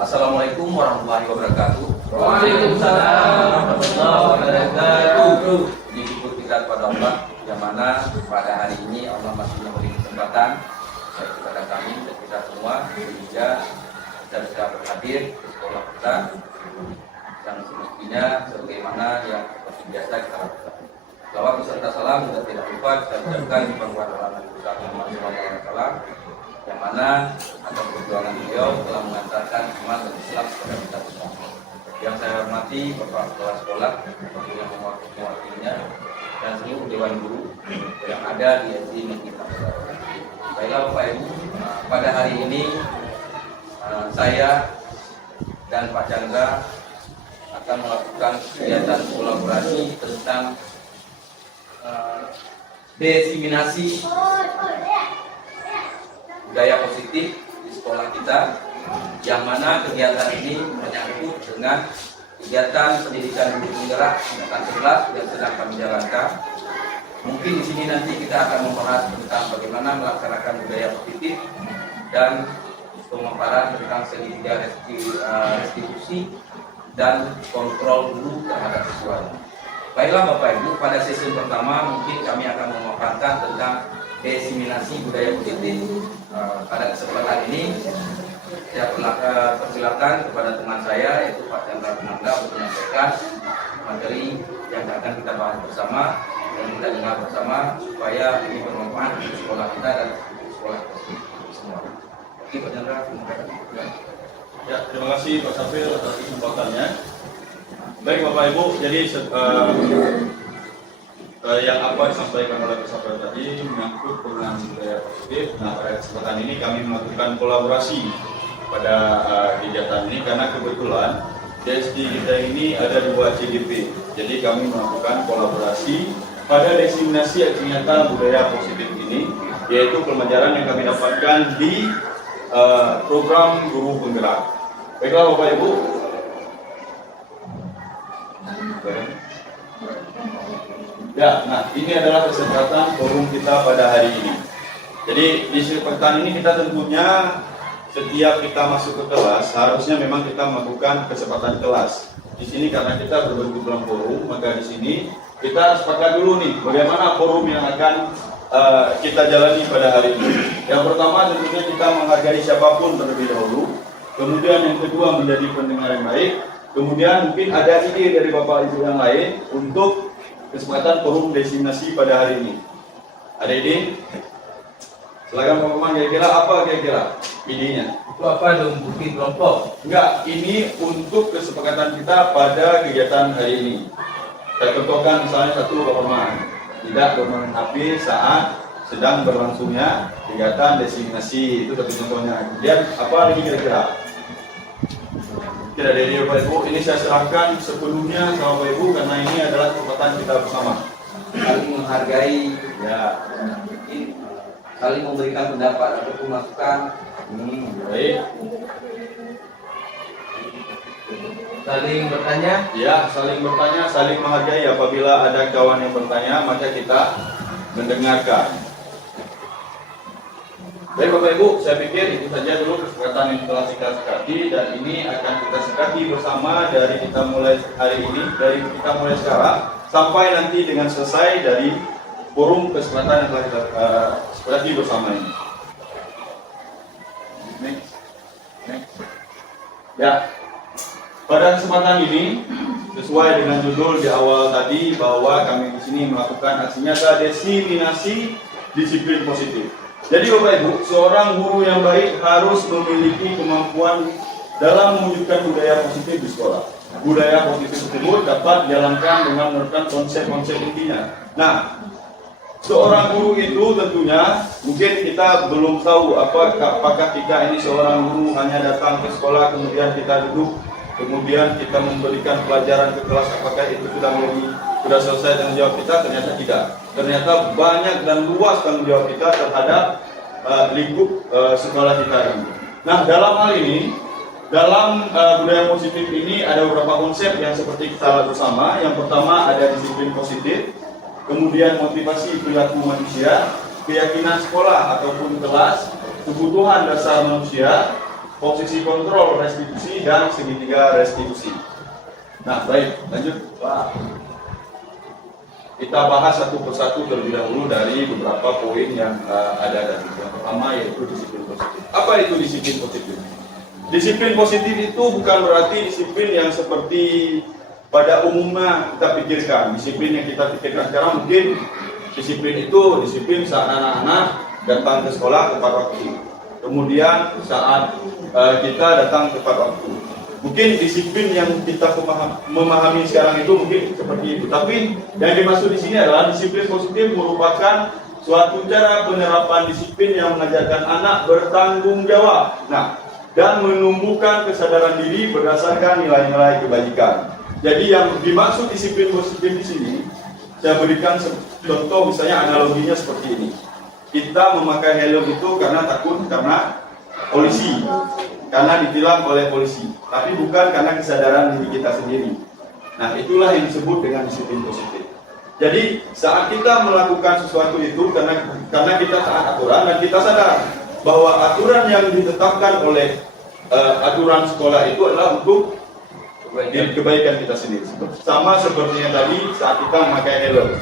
Assalamualaikum warahmatullahi wabarakatuh. Waalaikumsalam warahmatullahi wabarakatuh. Puji syukur kita kepada Allah yang mana pada hari ini Allah masih memberi kesempatan kepada kami dan kita semua sehingga kita bisa berhadir di sekolah kita dan semestinya sebagaimana yang seperti biasa kita lakukan. Salawat beserta salam juga tidak lupa kita ucapkan di bangkuan Nabi Muhammad SAW yang mana atas perjuangan beliau telah mengantarkan iman dan Islam kepada kita semua. Yang saya hormati Bapak Kepala Sekolah, yang mewakilinya, dan seluruh Dewan Guru yang ada di SD Negeri Tamsir. Baiklah Bapak Ibu, pada hari ini saya dan Pak Chandra akan melakukan kegiatan kolaborasi tentang diseminasi budaya positif di sekolah kita, yang mana kegiatan ini menyangkut dengan kegiatan pendidikan guru penggerak tingkatan 11 yang sedang kami jalankan. Mungkin di sini nanti kita akan membahas tentang bagaimana melaksanakan budaya positif dan pemaparan tentang segitiga restitusi dan kontrol guru terhadap siswanya. Baiklah Bapak Ibu, pada sesi pertama mungkin kami akan memaparkan tentang diseminasi budaya positif. Pada kesempatan ini saya persilakan kepada teman saya yaitu Pak Chandra Penanda untuk menyampaikan materi yang akan kita bahas bersama dan kita dengar bersama supaya ini bermanfaat untuk sekolah kita dan sekolah semua. Oke Pak Chandra, Ya, terima kasih Pak Safir atas kesempatannya. Baik Bapak Ibu, jadi yang apa disampaikan oleh Pak Safir tadi menyangkut dengan budaya positif. Nah, pada kesempatan ini kami melakukan kolaborasi pada kegiatan ini karena kebetulan DSD kita ini ada 2 CDP. Jadi kami melakukan kolaborasi pada diseminasi aksi nyata budaya positif ini, yaitu pembelajaran yang kami dapatkan di program guru penggerak. Baiklah Bapak Ibu. Ya, nah ini adalah kesempatan forum kita pada hari ini. Jadi di kesempatan ini kita tentunya setiap kita masuk ke kelas harusnya memang kita melakukan kesempatan kelas. Di sini karena kita berbentuk dalam forum, maka di sini kita sepakat dulu nih bagaimana forum yang akan kita jalani pada hari ini. Yang pertama tentunya kita menghargai siapapun terlebih dahulu. Kemudian yang kedua menjadi pendengar yang baik. Kemudian mungkin ada ide dari Bapak Ibu yang lain untuk kesempatan forum diseminasi pada hari ini. Ada ide? Silakan Bapak, kira-kira apa kira-kira idenya? Itu apa dong, bukti kelompok? Enggak, ini untuk kesepakatan kita pada kegiatan hari ini. Saya contohkan misalnya satu Bapak, tidak bermain HP saat sedang berlangsungnya kegiatan diseminasi, itu satu contohnya. Kemudian apa lagi kira-kira? Tidak dari Bapak Ibu, ini saya serahkan sepenuhnya sama Bapak Ibu karena ini adalah kesempatan kita bersama. saling menghargai, ya, saling memberikan pendapat ataupun masukan. Baik. Saling bertanya. Ya, saling bertanya, saling menghargai. Apabila ada kawan yang bertanya, maka kita mendengarkan. Baik Bapak Ibu, saya pikir itu saja dulu kesempatan yang telah kita sekati, dan ini akan kita sekati bersama dari kita mulai hari ini, dari kita mulai sekarang sampai nanti dengan selesai dari forum kesempatan yang telah kita sekati bersama ini. Next. Ya, pada kesempatan ini sesuai dengan judul di awal tadi bahwa kami di sini melakukan aksi nyata diseminasi disiplin positif. Jadi Bapak Ibu, seorang guru yang baik harus memiliki kemampuan dalam mewujudkan budaya positif di sekolah. Budaya positif tersebut dapat dijalankan dengan menerapkan konsep-konsep intinya. Nah, seorang guru itu tentunya mungkin kita belum tahu apakah kita ini seorang guru hanya datang ke sekolah kemudian kita duduk, kemudian kita memberikan pelajaran ke kelas, apakah itu sudah selesai tanggung jawab kita? Ternyata tidak. Ternyata banyak dan luas tanggung jawab kita terhadap lingkup sekolah kita ini. Nah, dalam hal ini, dalam budaya positif ini ada beberapa konsep yang seperti kita lihat bersama. Yang pertama ada disiplin positif, kemudian motivasi perilaku manusia, keyakinan sekolah ataupun kelas, kebutuhan dasar manusia, posisi kontrol restitusi, dan segitiga restitusi. Nah, baik, lanjut. Kita bahas satu persatu terlebih dahulu dari beberapa poin yang ada tadi. Yang pertama yaitu disiplin positif. Apa itu disiplin positif? Disiplin positif itu bukan berarti disiplin yang seperti pada umumnya kita pikirkan. Disiplin yang kita pikirkan sekarang mungkin disiplin itu disiplin saat anak-anak datang ke sekolah tepat waktu. Kemudian saat kita datang tepat waktu. Mungkin disiplin yang kita memahami sekarang itu mungkin seperti itu. Tapi yang dimaksud di sini adalah disiplin positif merupakan suatu cara penerapan disiplin yang mengajarkan anak bertanggung jawab. Nah, dan menumbuhkan kesadaran diri berdasarkan nilai-nilai kebajikan. Jadi yang dimaksud disiplin positif di sini, saya berikan contoh misalnya analoginya seperti ini. Kita memakai helm itu karena takut karena polisi, karena ditilang oleh polisi, tapi bukan karena kesadaran diri kita sendiri. Nah, itulah yang disebut dengan disiplin positif. Jadi saat kita melakukan sesuatu itu karena kita taat aturan dan kita sadar bahwa aturan yang ditetapkan oleh aturan sekolah itu adalah untuk kebaikan kita sendiri. Sama seperti yang tadi saat kita memakai helm.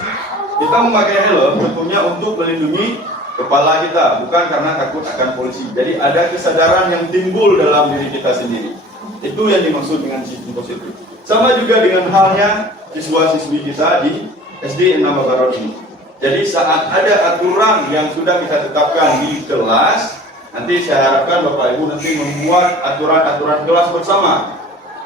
Kita memakai helm tentunya untuk melindungi kepala kita, bukan karena takut akan polisi. Jadi ada kesadaran yang timbul dalam diri kita sendiri. Itu yang dimaksud dengan disiplin positif. Sama juga dengan halnya siswa-siswi kita di SD 6 Babaron ini. Jadi saat ada aturan yang sudah kita tetapkan di kelas, nanti saya harapkan Bapak Ibu nanti membuat aturan-aturan kelas bersama.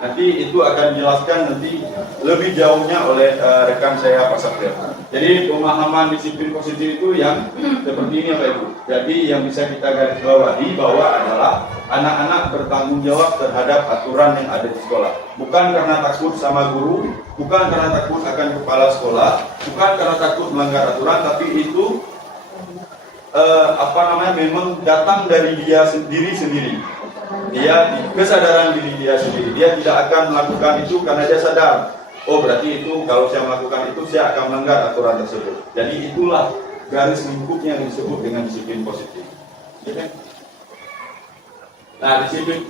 Nanti itu akan dijelaskan nanti lebih jauhnya oleh rekan saya Pak Satria. Jadi pemahaman disiplin positif itu yang seperti ini Pak Ibu. Jadi yang bisa kita garis bawahi bahwa adalah anak-anak bertanggung jawab terhadap aturan yang ada di sekolah. Bukan karena takut sama guru, bukan karena takut akan kepala sekolah, bukan karena takut melanggar aturan, tapi itu memang datang dari dia sendiri. Dia kesadaran diri dia sendiri. Dia tidak akan melakukan itu karena dia sadar, oh berarti itu kalau saya melakukan itu saya akan melanggar aturan tersebut. Jadi itulah garis lingkupnya yang disebut dengan disiplin positif. Nah, disiplin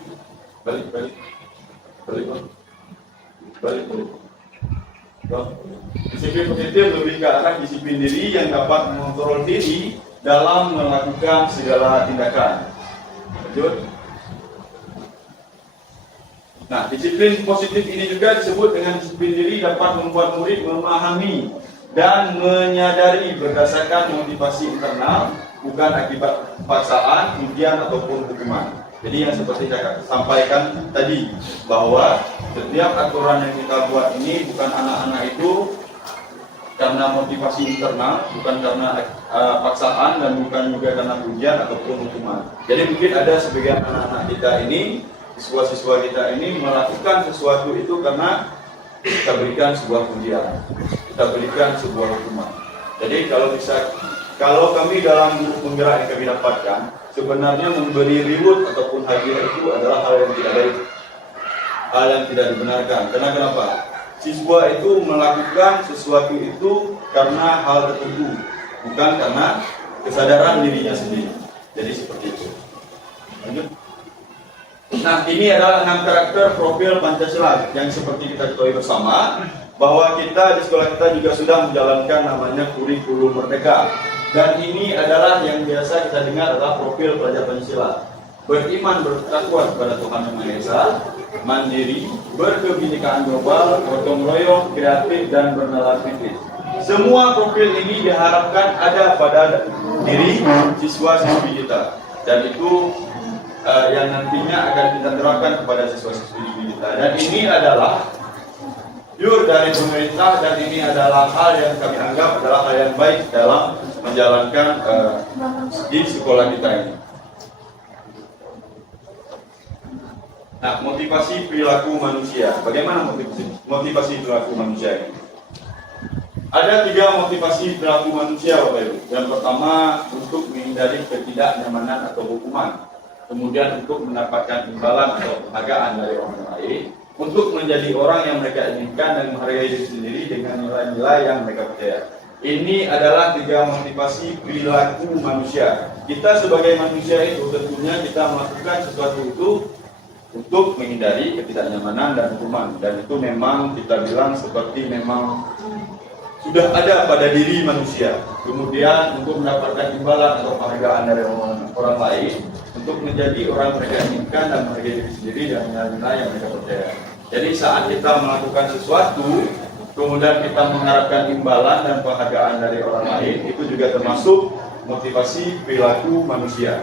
balik. Disiplin positif lebih ke arah disiplin diri yang dapat mengontrol diri dalam melakukan segala tindakan. Lanjut. Nah, disiplin positif ini juga disebut dengan disiplin diri dapat membuat murid memahami dan menyadari berdasarkan motivasi internal, bukan akibat paksaan, ujian ataupun hukuman. Jadi yang seperti saya sampaikan tadi, bahwa setiap aturan yang kita buat ini bukan anak-anak itu karena motivasi internal, bukan karena paksaan, dan bukan juga karena ujian ataupun hukuman. Jadi mungkin ada sebagian anak-anak kita ini, siswa-siswa kita ini melakukan sesuatu itu karena kita berikan sebuah ujian, kita berikan sebuah hukuman. Jadi kalau kami dalam guru penggerak yang kami dapatkan, sebenarnya memberi reward ataupun hadiah itu adalah hal yang tidak baik, hal yang tidak dibenarkan. Karena kenapa? Siswa itu melakukan sesuatu itu karena hal tertentu, bukan karena kesadaran dirinya sendiri. Jadi seperti itu. Lanjut. Nah, ini adalah 6 karakter profil Pancasila yang seperti kita ketahui bersama, bahwa kita di sekolah kita juga sudah menjalankan namanya kurikulum merdeka. Dan ini adalah yang biasa kita dengar adalah profil pelajar Pancasila. Beriman bertakwa kepada Tuhan Yang Maha Esa, mandiri, berkebinekaan global, gotong royong, kreatif, dan bernalar kritis. Semua profil ini diharapkan ada pada diri siswa-siswi kita. Dan itu yang nantinya akan kita terapkan kepada siswa-siswi kita. Dan ini adalah pure dari pemerintah, dan ini adalah hal yang kami anggap adalah hal yang baik dalam menjalankan di sekolah kita ini. Nah, motivasi perilaku manusia. Bagaimana motivasi perilaku manusia ini? Ada 3 motivasi perilaku manusia, Bapak Ibu. Yang pertama, untuk menghindari ketidaknyamanan atau hukuman. Kemudian untuk mendapatkan imbalan atau penghargaan dari orang lain, untuk menjadi orang yang mereka inginkan dan menghargai diri sendiri dengan nilai-nilai yang mereka percaya. Ini adalah 3 motivasi perilaku manusia. Kita sebagai manusia itu tentunya kita melakukan sesuatu itu untuk menghindari ketidaknyamanan dan hukuman. Dan itu memang kita bilang seperti memang sudah ada pada diri manusia. Kemudian untuk mendapatkan imbalan atau penghargaan dari orang lain, untuk menjadi orang mereka inginkan dan menghargai diri sendiri dan nilai-nilai yang mereka percaya. Jadi saat kita melakukan sesuatu, kemudian kita mengharapkan imbalan dan penghargaan dari orang lain, itu juga termasuk motivasi perilaku manusia.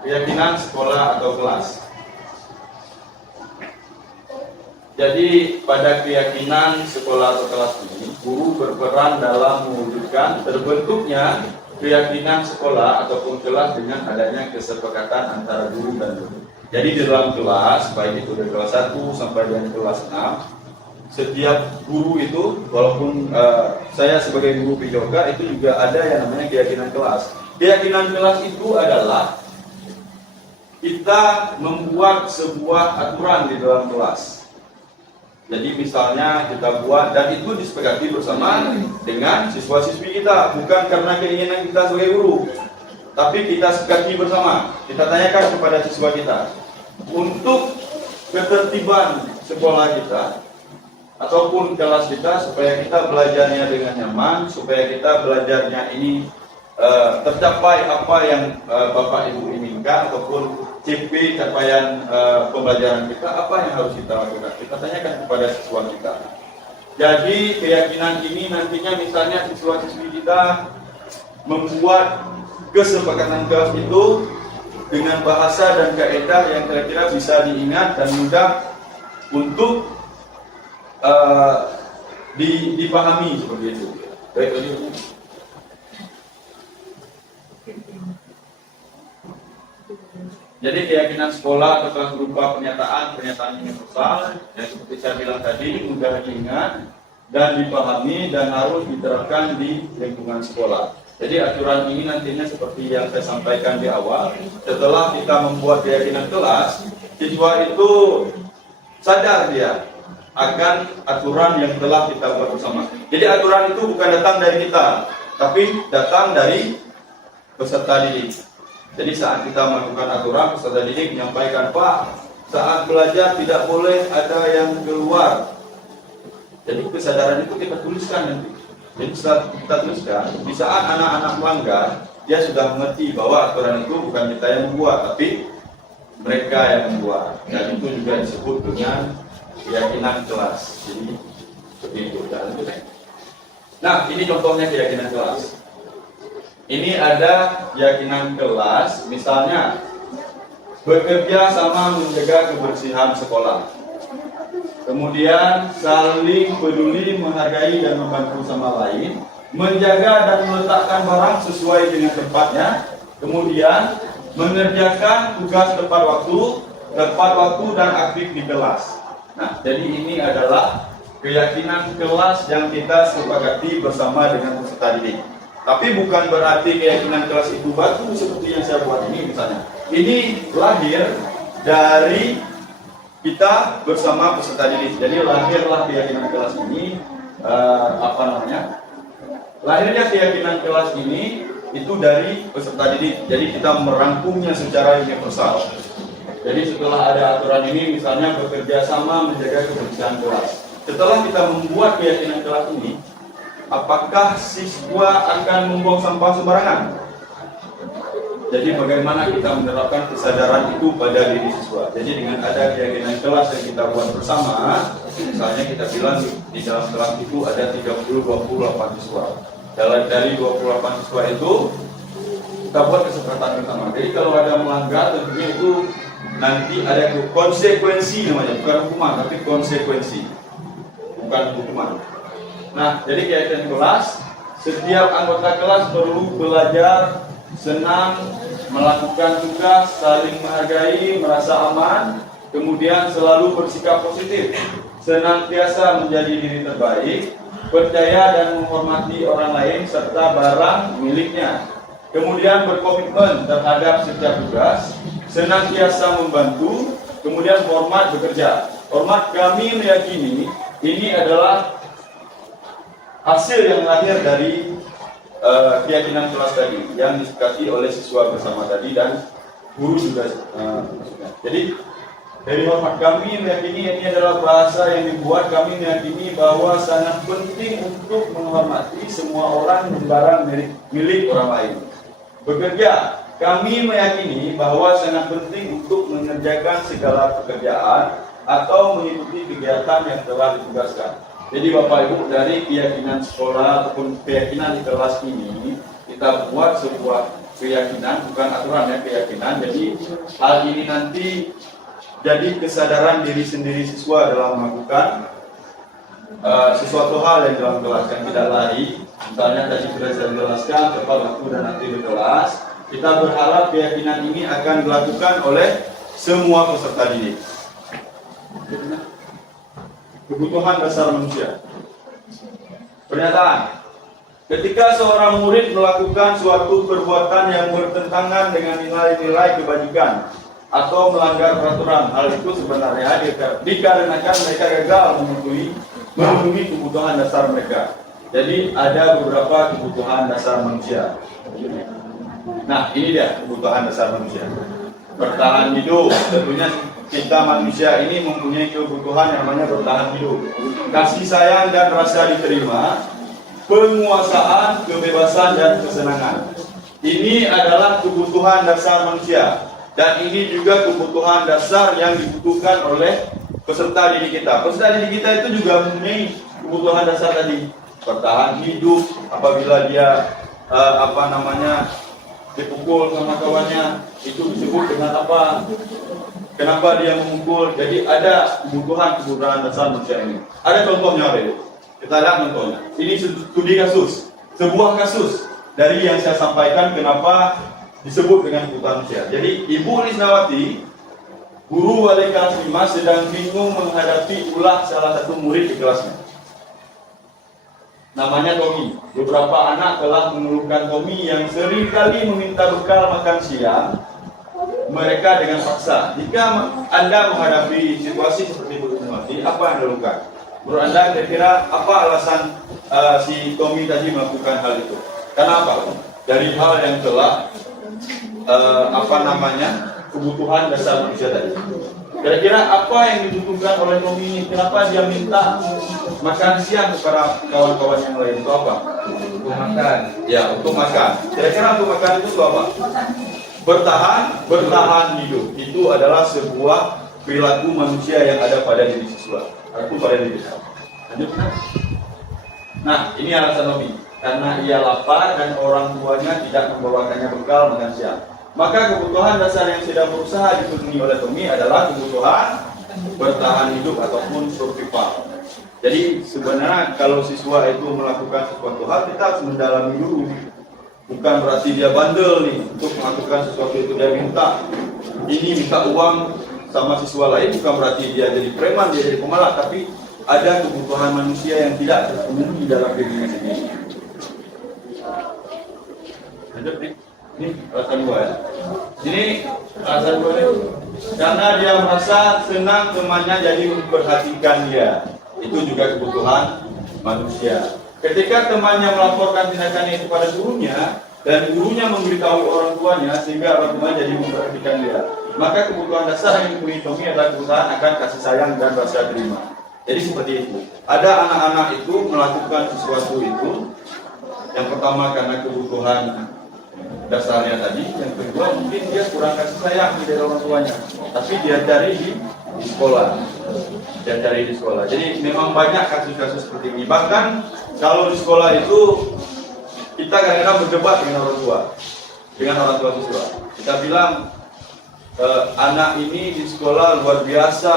Keyakinan sekolah atau kelas. Jadi pada keyakinan sekolah atau kelas ini, guru berperan dalam mewujudkan terbentuknya keyakinan sekolah ataupun kelas dengan adanya kesepakatan antara guru dan murid. Jadi di dalam kelas, baik itu dari kelas 1 sampai dengan kelas 6, setiap guru itu, walaupun saya sebagai guru PJOK, itu juga ada yang namanya keyakinan kelas. Keyakinan kelas itu adalah kita membuat sebuah aturan di dalam kelas. Jadi misalnya kita buat, dan itu disepakati bersama dengan siswa-siswi kita, bukan karena keinginan kita sebagai guru, tapi kita sepakati bersama. Kita tanyakan kepada siswa kita, untuk ketertiban sekolah kita ataupun kelas kita, supaya kita belajarnya dengan nyaman, supaya kita belajarnya ini tercapai apa yang Bapak Ibu inginkan, ataupun CP capaian pembelajaran kita, apa yang harus kita lakukan. Kita tanyakan kepada siswa kita. Jadi keyakinan ini nantinya misalnya siswa-siswi kita membuat kesepakatan kelas itu dengan bahasa dan kaidah yang kira-kira bisa diingat dan mudah untuk dipahami seperti itu. Baik, jadi keyakinan sekolah atau kelas berupa pernyataan universal yang seperti saya bilang tadi, mudah diingat dan dipahami dan harus diterapkan di lingkungan sekolah. Jadi aturan ini nantinya seperti yang saya sampaikan di awal, setelah kita membuat keyakinan kelas, siswa itu sadar dia akan aturan yang telah kita buat bersama. Jadi aturan itu bukan datang dari kita, tapi datang dari peserta didik. Jadi saat kita melakukan aturan, peserta didik menyampaikan, Pak, saat belajar tidak boleh ada yang keluar. Jadi kesadaran itu kita tuliskan nanti. Jadi setelah kita tuliskan, di saat anak-anak melanggar, dia sudah mengerti bahwa aturan itu bukan kita yang membuat, tapi mereka yang membuat. Dan itu juga disebut dengan keyakinan kelas. Jadi seperti itu. Nah, ini contohnya keyakinan kelas. Ini ada keyakinan kelas, misalnya bekerja sama menjaga kebersihan sekolah. Kemudian saling peduli, menghargai dan membantu sama lain, menjaga dan meletakkan barang sesuai dengan tempatnya. Kemudian mengerjakan tugas tepat waktu dan aktif di kelas. Nah, jadi ini adalah keyakinan kelas yang kita sepakati bersama dengan peserta didik. Tapi bukan berarti keyakinan kelas itu batu seperti yang saya buat ini misalnya. Ini lahir dari kita bersama peserta didik. Jadi lahirlah keyakinan kelas ini, lahirnya keyakinan kelas ini itu dari peserta didik. Jadi kita merangkumnya secara universal. Jadi setelah ada aturan ini, misalnya bekerja sama menjaga kebersihan kelas. Setelah kita membuat keyakinan kelas ini, apakah siswa akan membuang sampah sembarangan? Jadi bagaimana kita menerapkan kesadaran itu pada diri siswa. Jadi dengan ada keyakinan kelas yang kita buat bersama, misalnya kita bilang di dalam kelas itu ada 28 siswa. Dari 28 siswa itu kita buat kesepakatan bersama. Jadi kalau ada melanggar, tentunya itu nanti ada konsekuensi namanya, bukan hukuman, tapi konsekuensi, bukan hukuman. Nah, jadi keyakinan kelas, setiap anggota kelas perlu belajar, senang, melakukan tugas, saling menghargai, merasa aman, kemudian selalu bersikap positif, senantiasa menjadi diri terbaik, percaya dan menghormati orang lain serta barang miliknya. Kemudian berkomitmen terhadap setiap tugas, senantiasa membantu, kemudian hormat bekerja. Hormat kami meyakini ini adalah hasil yang lahir dari keyakinan kelas tadi yang disepakati oleh siswa bersama tadi dan guru juga masukkan. Jadi dari hormat kami meyakini ini adalah bahasa yang dibuat, kami meyakini bahwa sangat penting untuk menghormati semua orang dan barang milik orang lain. Bekerja, kami meyakini bahwa sangat penting untuk mengerjakan segala pekerjaan atau mengikuti kegiatan yang telah ditugaskan. Jadi Bapak Ibu, dari keyakinan sekolah ataupun keyakinan di kelas ini, kita buat sebuah keyakinan, bukan aturan ya, keyakinan. Jadi hal ini nanti jadi kesadaran diri sendiri siswa dalam melakukan sesuatu hal yang dalam kelas yang tidak lari. Misalnya tadi sudah saya jelaskan tepat waktu dan nanti di kelas. Kita berharap keyakinan ini akan dilakukan oleh semua peserta didik. Kebutuhan dasar manusia. Pernyataan. Ketika seorang murid melakukan suatu perbuatan yang bertentangan dengan nilai-nilai kebajikan atau melanggar peraturan, hal itu sebenarnya dikarenakan mereka gagal memenuhi kebutuhan dasar mereka. Jadi ada beberapa kebutuhan dasar manusia. Nah, ini dia kebutuhan dasar manusia. Bertahan hidup, tentunya kita manusia ini mempunyai kebutuhan yang namanya bertahan hidup. Kasih sayang dan rasa diterima, penguasaan, kebebasan dan kesenangan. Ini adalah kebutuhan dasar manusia. Dan ini juga kebutuhan dasar yang dibutuhkan oleh peserta didik kita. Peserta didik kita itu juga mempunyai kebutuhan dasar tadi. Bertahan hidup apabila dia dipukul sama kawannya, itu disebut dengan apa? Kenapa dia memukul? Jadi ada kebutuhan dasar manusia ini. Ada contohnya, Pak. Kita lihat contohnya. Ini studi kasus, sebuah kasus dari yang saya sampaikan kenapa disebut dengan kebutuhan manusia. Jadi Ibu Lisnawati, guru wali kelas 5, sedang bingung menghadapi ulah salah satu murid di kelasnya. Namanya Tommy. Beberapa anak telah mengeluhkan Tommy yang sering kali meminta bekal makan siang mereka dengan paksa. Jika Anda menghadapi situasi seperti Ibu Lisnawati, apa yang Anda lakukan? Menurut Anda kira-kira apa alasan si Tommy tadi melakukan hal itu? Karena apa? Dari hal yang telah kebutuhan dasar manusia tadi. Kira-kira apa yang dibutuhkan oleh Tommy ini? Kenapa dia minta makan siang kepada kawan-kawan yang lain? Itu apa? Untuk makan. Ya, untuk makan. Kira-kira untuk makan itu apa? Bertahan hidup. Itu adalah sebuah perilaku manusia yang ada pada diri siswa. Aku pada diri siswa. Lanjut. Nah, ini alasan Tommy. Karena ia lapar dan orang tuanya tidak membawakannya bekal makan siang. Maka kebutuhan dasar yang sedang berusaha dipenuhi oleh Tommy adalah kebutuhan bertahan hidup ataupun survival. Jadi sebenarnya kalau siswa itu melakukan sesuatu hal, kita harus mendalami dulu. Bukan berarti dia bandel nih untuk melakukan sesuatu itu, dia minta uang sama siswa lain, bukan berarti dia jadi preman, dia jadi pemalas, tapi ada kebutuhan manusia yang tidak terpenuhi dalam dirinya sendiri. Lanjut nih. Ini alasan dua ya. Ini alasan dua ini. Karena dia merasa senang temannya jadi memperhatikan dia. Itu juga kebutuhan manusia. Ketika temannya melaporkan tindakannya itu pada gurunya dan gurunya memberitahu orang tuanya sehingga orang tuanya jadi memperhatikan dia, maka kebutuhan dasar yang dipenuhi Tommy adalah kebutuhan akan kasih sayang dan rasa terima. Jadi seperti itu. Ada anak-anak itu melakukan sesuatu itu. Yang pertama karena kebutuhan dasarnya tadi, yang kedua mungkin dia kurang kasih sayang dari orang tuanya, tapi dia cari di sekolah, Jadi memang banyak kasus-kasus seperti ini. Bahkan kalau di sekolah itu kita kadang-kadang berdebat dengan orang tua siswa. Kita bilang anak ini di sekolah luar biasa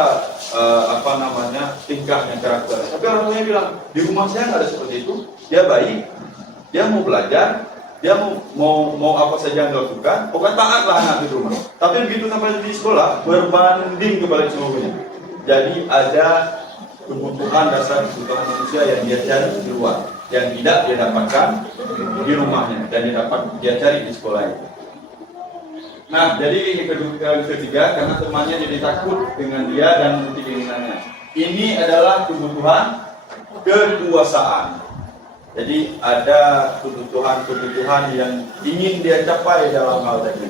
tingkahnya, karakter. Tapi orang tuanya bilang di rumah saya nggak ada seperti itu. Dia baik, dia mau belajar, dia mau apa saja yang dilakukan, pokoknya taatlah anak di rumah. Tapi begitu sampai di sekolah, berbanding kebalik seluruhnya. Jadi ada kebutuhan dasar kebutuhan manusia yang dia cari di luar, yang tidak dia dapatkan di rumahnya dan dia cari di sekolah itu. Nah, jadi ini ketiga, karena temannya jadi takut dengan dia dan menuruti keinginannya. Ini adalah kebutuhan kekuasaan. Jadi ada kebutuhan yang ingin dia capai dalam hal tadi.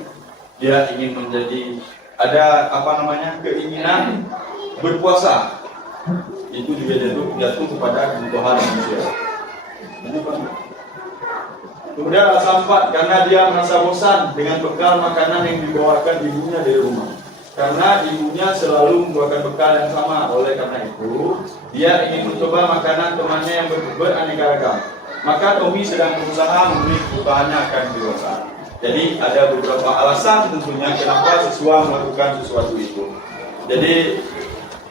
dia ingin menjadi, ada keinginan berpuasa, itu juga jatuh kepada kebutuhan manusia. Kemudian alasan 4, karena dia merasa bosan dengan bekal makanan yang dibawakan ibunya dari rumah. Karena ibunya selalu membawakan bekal yang sama, oleh karena itu dia ingin mencoba makanan temannya yang beraneka ragam. Maka Tommy sedang berusaha memenuhi kebutuhannya akan dewasa. Jadi ada beberapa alasan tentunya kenapa siswa melakukan sesuatu itu. Jadi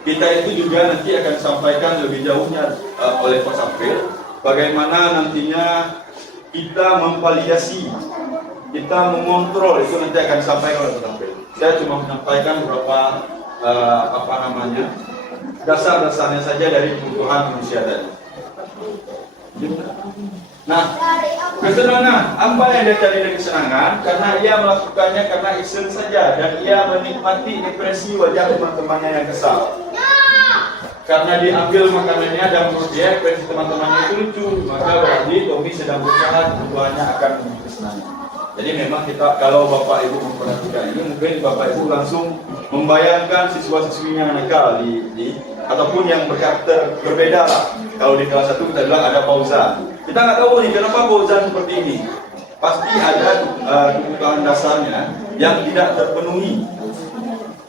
kita itu juga nanti akan sampaikan lebih jauhnya oleh Pak Safir, bagaimana nantinya kita memvalidasi, kita mengontrol, itu nanti akan disampaikan oleh Pak Safir. Saya cuma menyampaikan beberapa dasar-dasarnya saja dari kebutuhan manusia tadi. Nah, kesenangan, apa yang dia cari dari kesenangan? Karena ia melakukannya karena iseng saja, dan ia menikmati ekspresi wajah teman-temannya yang kesal. Karena diambil makanannya dan menurut dia ekspresi teman-temannya itu lucu, maka berarti Tommy sedang berusaha kebutuhannya akan memenuhi kesenangan. Jadi memang kita, kalau Bapak Ibu memperhatikan ini, mungkin Bapak Ibu langsung membayangkan siswa-siswinya nakal ataupun yang berkarakter berbeda lah. Kalau di kelas 1 kita bilang ada Fauzan. Kita nggak tahu nih kenapa Fauzan seperti ini. Pasti ada kebutuhan dasarnya yang tidak terpenuhi.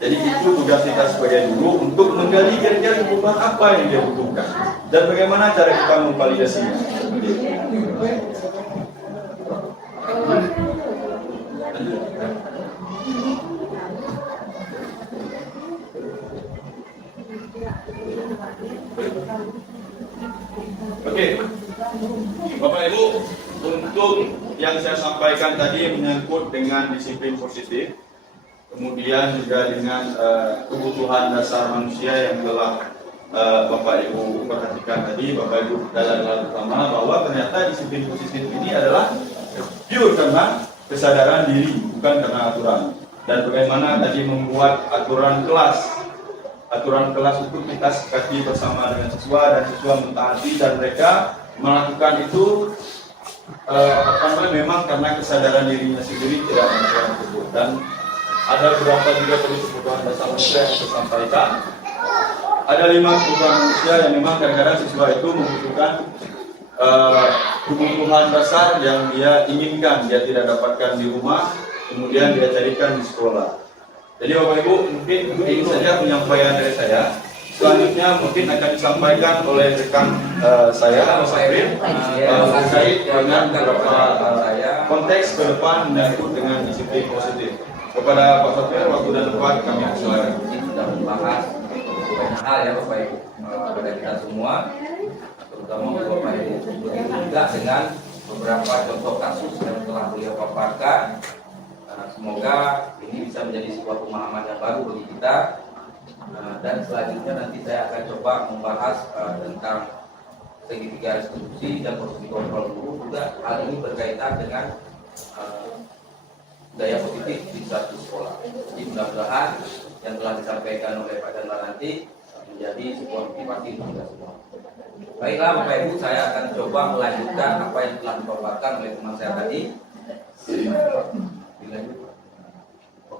Jadi itu tugas kita sebagai guru untuk menggali kira-kira kebutuhan apa yang dia butuhkan dan bagaimana cara kita memvalidasinya. Oke, Bapak Ibu, untuk yang saya sampaikan tadi menyangkut dengan disiplin positif, kemudian juga dengan kebutuhan dasar manusia yang telah Bapak Ibu perhatikan tadi, Bapak Ibu dalam pertama bahwa ternyata disiplin positif ini adalah pure karena kesadaran diri, bukan karena aturan. Dan bagaimana tadi membuat aturan kelas itu kita sepakati bersama dengan siswa, dan siswa mentaati, dan mereka melakukan itu memang karena kesadaran dirinya sendiri, tidak melakukan tersebut. Dan ada beberapa juga kebutuhan dasar manusia yang saya sampaikan. Ada 5 kebutuhan manusia yang memang kadang-kadang siswa itu membutuhkan kebutuhan dasar yang dia inginkan, dia tidak dapatkan di rumah, kemudian dia carikan di sekolah. Jadi Bapak Ibu, mungkin ini saja penyampaian dari saya. Selanjutnya mungkin akan disampaikan oleh rekan saya, Mas Safir, terkait dengan beberapa konteks ke depan menyangkut dengan disiplin positif. Kepada Pak Safir, waktu dan tempat kami persilakan. Ini sudah membahas banyak hal ya Bapak Ibu kepada kita semua, terutama Bapak Ibu, begitu juga dengan beberapa contoh kasus yang telah beliau paparkan. Semoga ini bisa menjadi sebuah pemahaman yang baru bagi kita. Dan selanjutnya nanti saya akan coba membahas tentang segitiga restitusi dan posisi kontrol guru. Juga hal ini berkaitan dengan daya positif di satu sekolah. Jadi mudah-mudahan yang telah disampaikan oleh Pak Chandra nanti menjadi sebuah motivasi untuk kita semua. Baiklah Bapak Ibu, saya akan coba melanjutkan apa yang telah dipaparkan oleh teman saya tadi.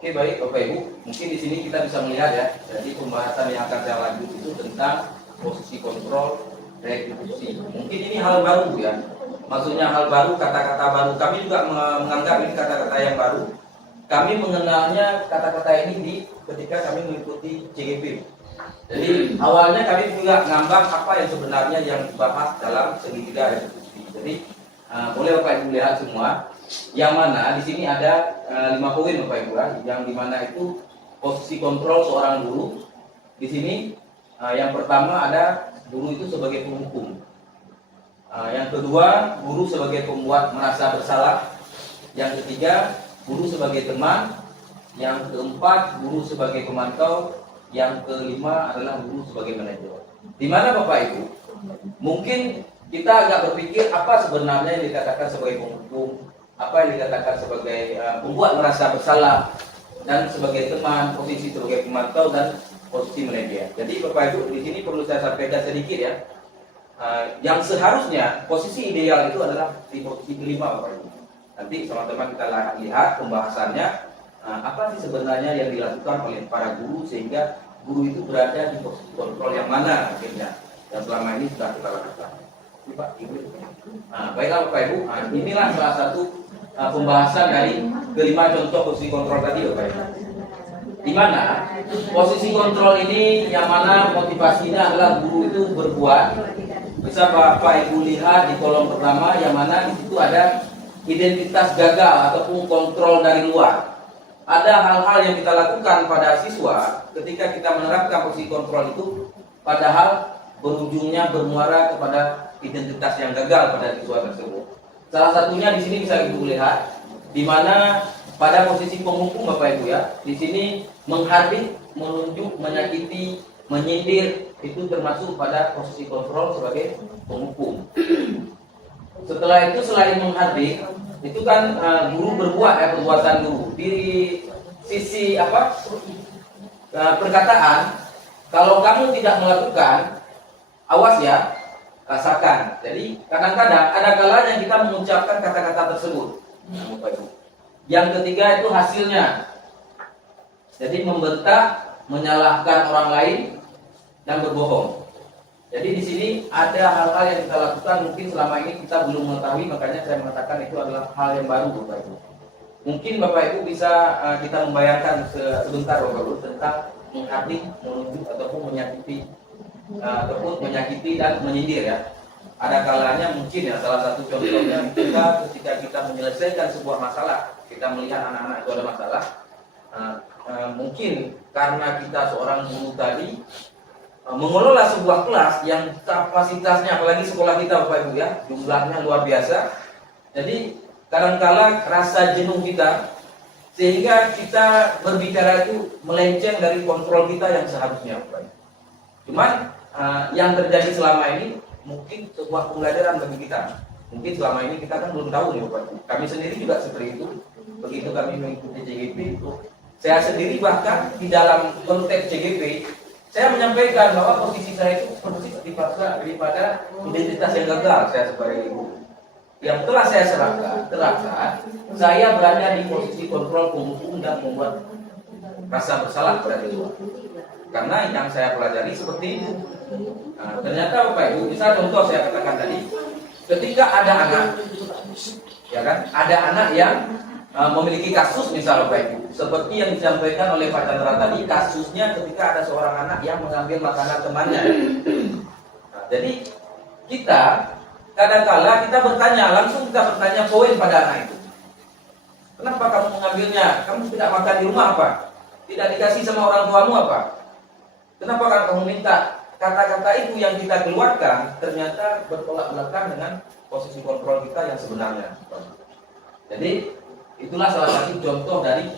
Oke, baik Bapak Ibu, mungkin di sini kita bisa melihat ya. Jadi pembahasan yang akan saya lanjut itu tentang posisi kontrol restitusi. Mungkin ini hal baru ya. Maksudnya hal baru, kata-kata baru. Kami juga menganggap ini kata-kata yang baru. Kami mengenalnya kata-kata ini ketika kami mengikuti CGP. Jadi awalnya kami juga ngambang apa yang sebenarnya yang dibahas dalam segitiga restitusi. Jadi boleh Bapak Ibu lihat semua. Yang mana di sini ada 5 poin Bapak Ibu, yang dimana itu posisi kontrol seorang guru. Di sini yang pertama ada guru itu sebagai penghukum. Yang kedua, guru sebagai pembuat merasa bersalah. Yang ketiga, guru sebagai teman. Yang keempat, guru sebagai pemantau. Yang kelima adalah guru sebagai manajer. Di mana Bapak Ibu? Mungkin kita agak berpikir apa sebenarnya yang dikatakan sebagai penghukum, apa yang dikatakan sebagai pembuat merasa bersalah, dan sebagai teman, posisi sebagai pemantau, dan posisi manajer. Jadi Bapak Ibu, di sini perlu saya sampaikan sedikit ya. Yang seharusnya posisi ideal itu adalah di posisi kelima Bapak Ibu. Nanti sama-sama kita lihat pembahasannya. apa sih sebenarnya yang dilakukan oleh para guru sehingga guru itu berada di posisi kontrol yang mana akhirnya yang selama ini sudah kita lakukan. Ini Pak Ibu. Baiklah Bapak Ibu, inilah salah satu pembahasan dari kelima contoh posisi kontrol tadi Bapak Ibu. Di mana posisi kontrol ini yang mana motivasinya adalah guru itu berbuat. Bisa Bapak Ibu lihat di kolom pertama yang mana di situ ada identitas gagal ataupun kontrol dari luar. Ada hal-hal yang kita lakukan pada siswa ketika kita menerapkan posisi kontrol itu, padahal berujungnya bermuara kepada identitas yang gagal pada siswa tersebut. Salah satunya di sini bisa Ibu lihat, di mana pada posisi penghukum Bapak Ibu ya, di sini menghardik, menunjuk, menyakiti, menyindir itu termasuk pada posisi kontrol sebagai penghukum. Setelah itu selain menghardik, itu kan guru berbuat perbuatan guru di sisi perkataan. Kalau kamu tidak melakukan, awas ya, rasakan. Jadi kadang-kadang ada kalanya kita mengucapkan kata-kata tersebut. Yang ketiga itu hasilnya. Jadi membentak, menyalahkan orang lain dan berbohong. Jadi di sini ada hal-hal yang kita lakukan mungkin selama ini kita belum mengetahui, makanya saya mengatakan itu adalah hal yang baru Bapak Ibu. Mungkin Bapak Ibu bisa kita membayangkan sebentar Bapak Ibu tentang menghardik, menunjuk ataupun menyakiti dan menyindir ya. Ada kalanya mungkin ya salah satu contohnya ketika kita menyelesaikan sebuah masalah, kita melihat anak-anak itu ada masalah, mungkin karena kita seorang guru tadi mengelola sebuah kelas yang kapasitasnya, apalagi sekolah kita Bapak Ibu ya, jumlahnya luar biasa. Jadi kadangkala rasa jenuh kita sehingga kita berbicara itu melenceng dari kontrol kita yang seharusnya Bapak Ibu. Cuman yang terjadi selama ini mungkin sebuah pembelajaran bagi kita. Mungkin selama ini kita kan belum tahu nih Bapak Ibu. Kami sendiri juga seperti itu. Begitu kami mengikuti CGP itu, saya sendiri bahkan di dalam konteks CGP saya menyampaikan bahwa posisi saya itu persis daripada identitas yang gagal saya sebagai ibu. Yang telah saya terasa, saya berada di posisi kontrol penghukum dan membuat rasa bersalah pada siswa. Karena yang saya pelajari seperti itu. Ternyata Bapak Ibu, misal contoh saya katakan tadi, ketika ada anak, ya kan, ada anak yang memiliki kasus misal Bapak Ibu, seperti yang disampaikan oleh Pak Chandra tadi, kasusnya ketika ada seorang anak yang mengambil makanan temannya. Jadi kita kadang-kala kita langsung bertanya poin pada anak itu. Kenapa kamu mengambilnya? Kamu tidak makan di rumah apa? Tidak dikasih sama orang tuamu apa? Kenapa kamu minta? Kata-kata itu yang kita keluarkan ternyata bertolak belakang dengan posisi kontrol kita yang sebenarnya. Jadi itulah salah satu contoh dari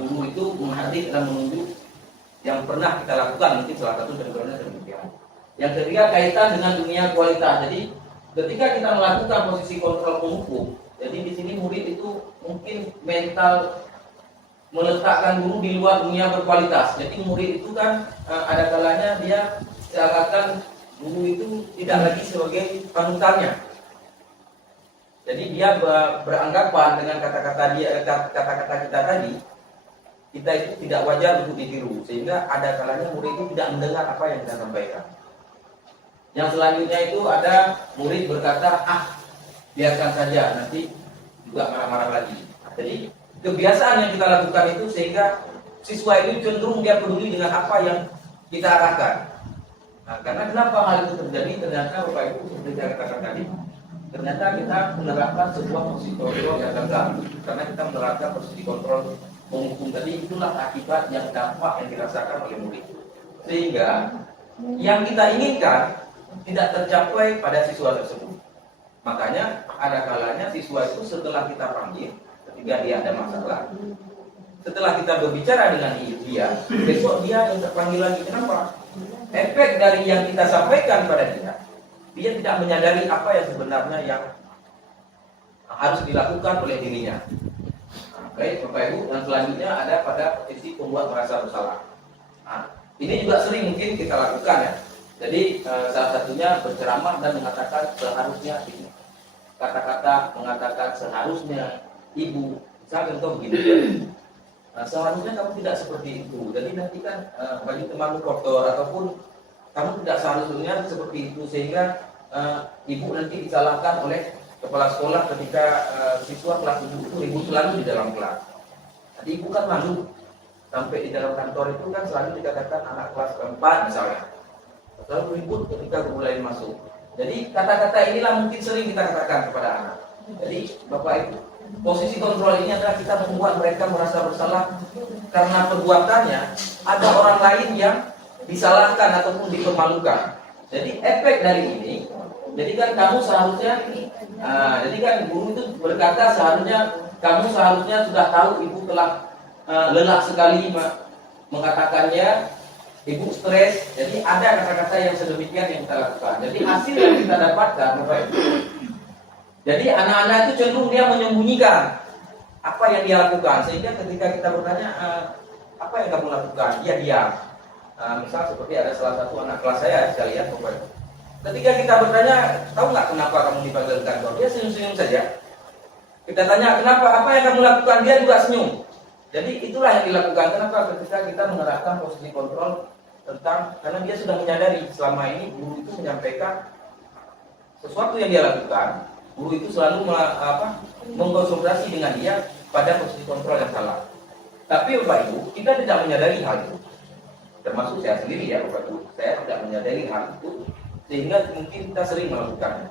guru itu menghardik dan menunjuk yang pernah kita lakukan, mungkin salah satu contohnya demikian. Yang ketiga kaitan dengan dunia kualitas. Jadi ketika kita melakukan posisi kontrol penghukum, jadi di sini murid itu mungkin mental meletakkan guru di luar dunia berkualitas. Jadi murid itu kan ada kalanya dia seakan guru itu tidak lagi sebagai panutannya. Jadi dia beranggapan dengan kata-kata kita tadi, kita itu tidak wajar untuk ditiru, sehingga ada kalanya murid itu tidak mendengar apa yang kita sampaikan. Yang selanjutnya itu ada murid berkata, biarkan saja, nanti juga marah-marah lagi. Jadi kebiasaan yang kita lakukan itu sehingga siswa itu cenderung dia peduli dengan apa yang kita arahkan. Karena kenapa hal itu terjadi? Ternyata Bapak Ibu seperti saya katakan tadi, ternyata kita menerapkan sebuah posisi kontrol yang gagal. Karena kita menerapkan posisi kontrol penghukum tadi, itulah akibat yang dampak yang dirasakan oleh murid. Sehingga yang kita inginkan tidak tercapai pada siswa tersebut. Makanya ada kalanya siswa itu setelah kita panggil, ketika dia ada masalah, setelah kita berbicara dengan dia, besok dia yang terpanggil lagi. Kenapa? Efek dari yang kita sampaikan pada dia tidak menyadari apa yang sebenarnya yang harus dilakukan oleh dirinya. Baik Bapak Ibu, dan selanjutnya ada pada posisi pembuat merasa bersalah. Ini juga sering mungkin kita lakukan ya. Jadi salah satunya berceramah dan mengatakan seharusnya ini. Kata-kata mengatakan seharusnya ibu, misalnya contoh begini. Nah, seharusnya kamu tidak seperti itu. Jadi nanti kan bagi temanmu kotor ataupun kamu tidak seharusnya seperti itu, sehingga ibu nanti disalahkan oleh kepala sekolah ketika siswa kelas 7 itu ribut selalu di dalam kelas. Jadi ibu kan malu, sampai di dalam kantor itu kan selalu dikatakan anak kelas keempat misalnya selalu ribut ketika guru lain masuk. Jadi kata-kata inilah mungkin sering kita katakan kepada anak. Jadi Bapak Ibu, posisi kontrol ini adalah kita membuat mereka merasa bersalah karena perbuatannya ada orang lain yang disalahkan ataupun dipermalukan. Jadi efek dari ini, jadi kan kamu seharusnya, jadi kan guru itu berkata kamu seharusnya sudah tahu ibu telah lelah sekali mengatakannya, ibu stres. Jadi ada kata-kata yang sedemikian yang kita lakukan. Jadi hasil yang kita dapatkan, Bapak Ibu, jadi anak-anak itu cenderung dia menyembunyikan apa yang dia lakukan, sehingga ketika kita bertanya apa yang kamu lakukan, dia diam. Misal seperti ada salah satu anak kelas saya lihat Bapak Ibu, ketika kita bertanya, tahu nggak kenapa kamu dipanggil ke kantor, dia senyum-senyum saja. Kita tanya kenapa, apa yang kamu lakukan, dia juga senyum. Jadi itulah yang dilakukan. Kenapa? Ketika kita menerapkan posisi kontrol tentang, karena dia sudah menyadari selama ini guru itu menyampaikan sesuatu yang dia lakukan, guru itu selalu mengkonsultasi dengan dia pada posisi kontrol yang salah. Tapi Bapak Ibu, kita tidak menyadari hal itu. Termasuk saya sendiri ya Bapak Ibu, saya tidak menyadari hal itu, sehingga mungkin kita sering melakukannya.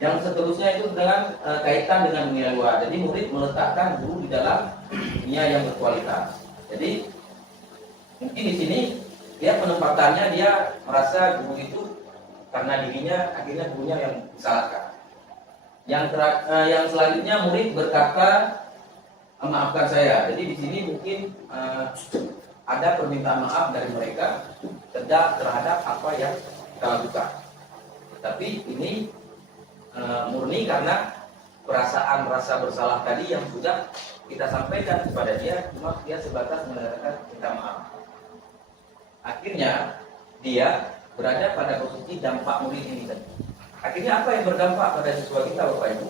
Yang seterusnya itu dengan kaitan dengan dunia luar. Jadi murid meletakkan guru di dalam dunia yang berkualitas. Jadi mungkin di sini dia penempatannya, dia merasa guru itu karena dirinya akhirnya gurunya yang disalahkan. Yang selanjutnya murid berkata, maafkan saya. Jadi di sini mungkin ada permintaan maaf dari mereka terhadap apa yang kita lakukan. Tapi ini murni karena perasaan rasa bersalah tadi yang sudah kita sampaikan kepada dia, cuma dia sebatas mengatakan minta maaf. Akhirnya dia berada pada posisi dampak murid ini tadi. Akhirnya apa yang berdampak pada siswa kita Bapak Ibu?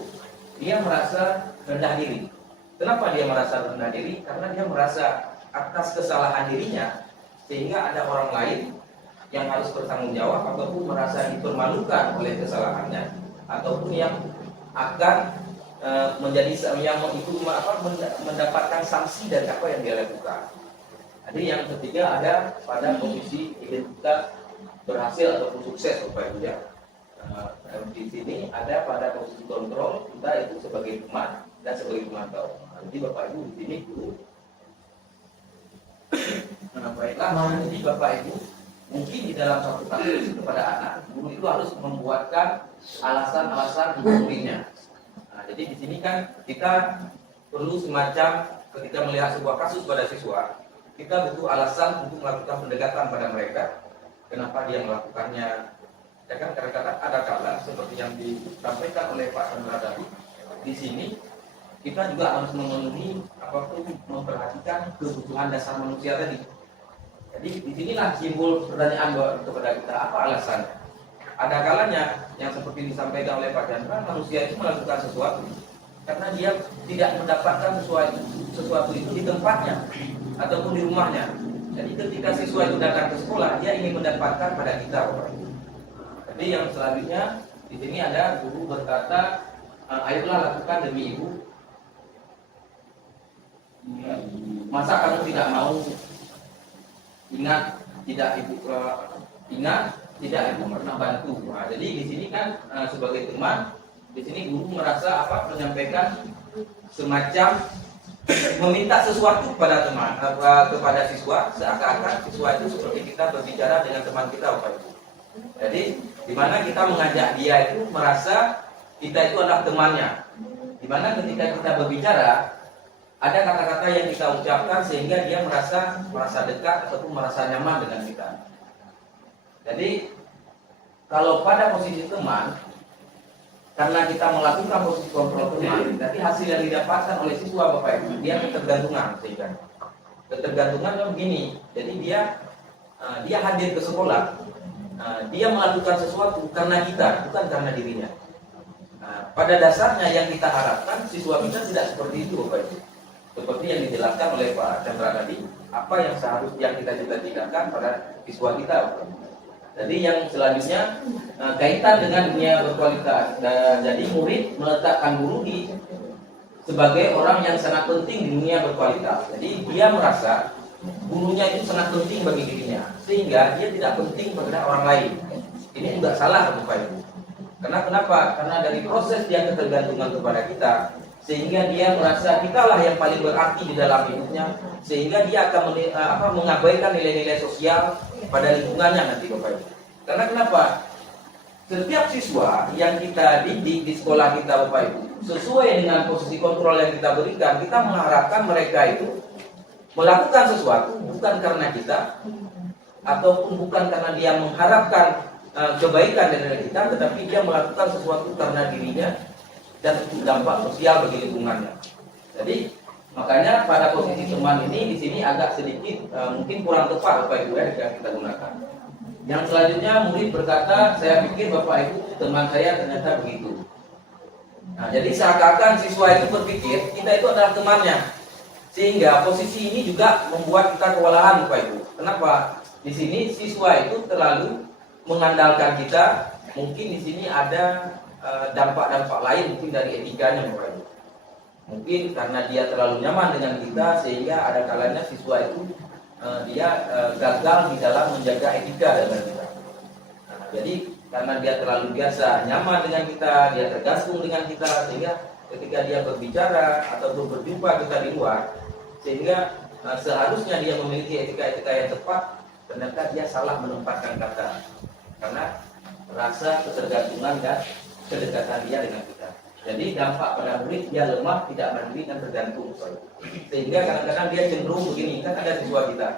Dia merasa rendah diri. Kenapa dia merasa rendah diri? Karena dia merasa atas kesalahan dirinya, sehingga ada orang lain yang harus bertanggung jawab ataupun merasa dipermalukan oleh kesalahannya, ataupun yang akan menjadi yang mendapatkan sanksi dari apa yang dia lakukan. Jadi yang ketiga ada pada posisi identitas berhasil ataupun sukses Bapak Ibu ya. Di sini ada pada posisi kontrol kita itu sebagai teman dan sebagai pemantau. Jadi Bapak Ibu di sini dulu. Baiklah, jadi Bapak Ibu mungkin di dalam satu kasus kepada anak, guru itu harus membuatkan alasan-alasan untuk muridnya. Nah, jadi di sini kan kita perlu semacam ketika melihat sebuah kasus pada siswa, kita butuh alasan untuk melakukan pendekatan pada mereka. Kenapa dia melakukannya? Ya kan kadang-kadang ada kala seperti yang disampaikan oleh Pak Chandra tadi. Di sini kita juga harus memenuhi apapun memperhatikan kebutuhan dasar manusia tadi. Jadi disinilah simbol pertanyaan kepada kita, apa alasannya? Ada kalanya yang seperti disampaikan oleh Pak Chandra, manusia itu melakukan sesuatu karena dia tidak mendapatkan sesuatu itu di tempatnya ataupun di rumahnya. Jadi ketika siswa itu datang ke sekolah, dia ingin mendapatkan pada kita, Bapak Ibu. Jadi yang selanjutnya di sini ada guru berkata, ayolah lakukan demi ibu. Masa kamu tidak mau ingat tidak ibu pernah bantu. Nah, jadi di sini kan sebagai teman, di sini guru merasa menyampaikan semacam meminta sesuatu kepada teman, kepada siswa, seakan-akan siswa itu seperti kita berbicara dengan teman kita, Bapak Ibu. Jadi di mana kita mengajak dia itu merasa kita itu adalah temannya. Di mana ketika kita berbicara ada kata-kata yang kita ucapkan sehingga dia merasa dekat ataupun merasa nyaman dengan kita. Jadi kalau pada posisi teman, karena kita melakukan posisi kontrol teman, jadi hasil yang didapatkan oleh siswa Bapak Ibu, dia ketergantungan sehingga ketergantungan kan begini. Jadi dia hadir ke sekolah, dia melakukan sesuatu karena kita, bukan karena dirinya. Pada dasarnya yang kita harapkan siswa kita tidak seperti itu Bapak Ibu. seperti yang dijelaskan oleh Pak Chandra tadi, apa yang seharusnya kita cita-citakan pada siswa kita. Jadi yang selanjutnya kaitan dengan dunia berkualitas. Jadi murid meletakkan guru sebagai orang yang sangat penting di dunia berkualitas. Jadi dia merasa gurunya itu sangat penting bagi dirinya, sehingga dia tidak penting pada orang lain. Ini juga salah, Bapak Ibu. Karena kenapa? Karena dari proses dia ketergantungan kepada kita, sehingga dia merasa kitalah yang paling berarti di dalam hidupnya, sehingga dia akan mengabaikan nilai-nilai sosial pada lingkungannya nanti, Bapak Ibu. Karena kenapa? Setiap siswa yang kita didik di sekolah kita, Bapak Ibu, sesuai dengan posisi kontrol yang kita berikan, kita mengharapkan mereka itu melakukan sesuatu bukan karena kita, ataupun bukan karena dia mengharapkan kebaikan dari kita, tetapi dia melakukan sesuatu karena dirinya dan dampak sosial bagi lingkungannya. Jadi makanya pada posisi teman ini di sini agak sedikit mungkin kurang tepat, Bapak Ibu, yang kita gunakan. Yang selanjutnya murid berkata, saya pikir Bapak Ibu teman saya ternyata begitu. Nah, jadi seakan-akan siswa itu berpikir kita itu adalah temannya, sehingga posisi ini juga membuat kita kewalahan, Bapak Ibu. Kenapa? Di sini siswa itu terlalu mengandalkan kita. Mungkin di sini ada dampak-dampak lain mungkin dari etikanya, Bapak Ibu. Mungkin karena dia terlalu nyaman dengan kita, sehingga ada kalanya siswa itu dia gagal di dalam menjaga etika dengan kita. Nah, jadi karena dia terlalu biasa nyaman dengan kita, dia tergantung dengan kita, sehingga ketika dia berbicara ataupun berjumpa kita di luar, sehingga seharusnya dia memiliki etika-etika yang tepat, ternyata dia salah menempatkan kata karena rasa ketergantungan dan kedekatan dia dengan kita. Jadi dampak pada murid, dia lemah, tidak mandiri dan tergantung. Sehingga kadang-kadang dia cenderung begini, kan ada siswa kita.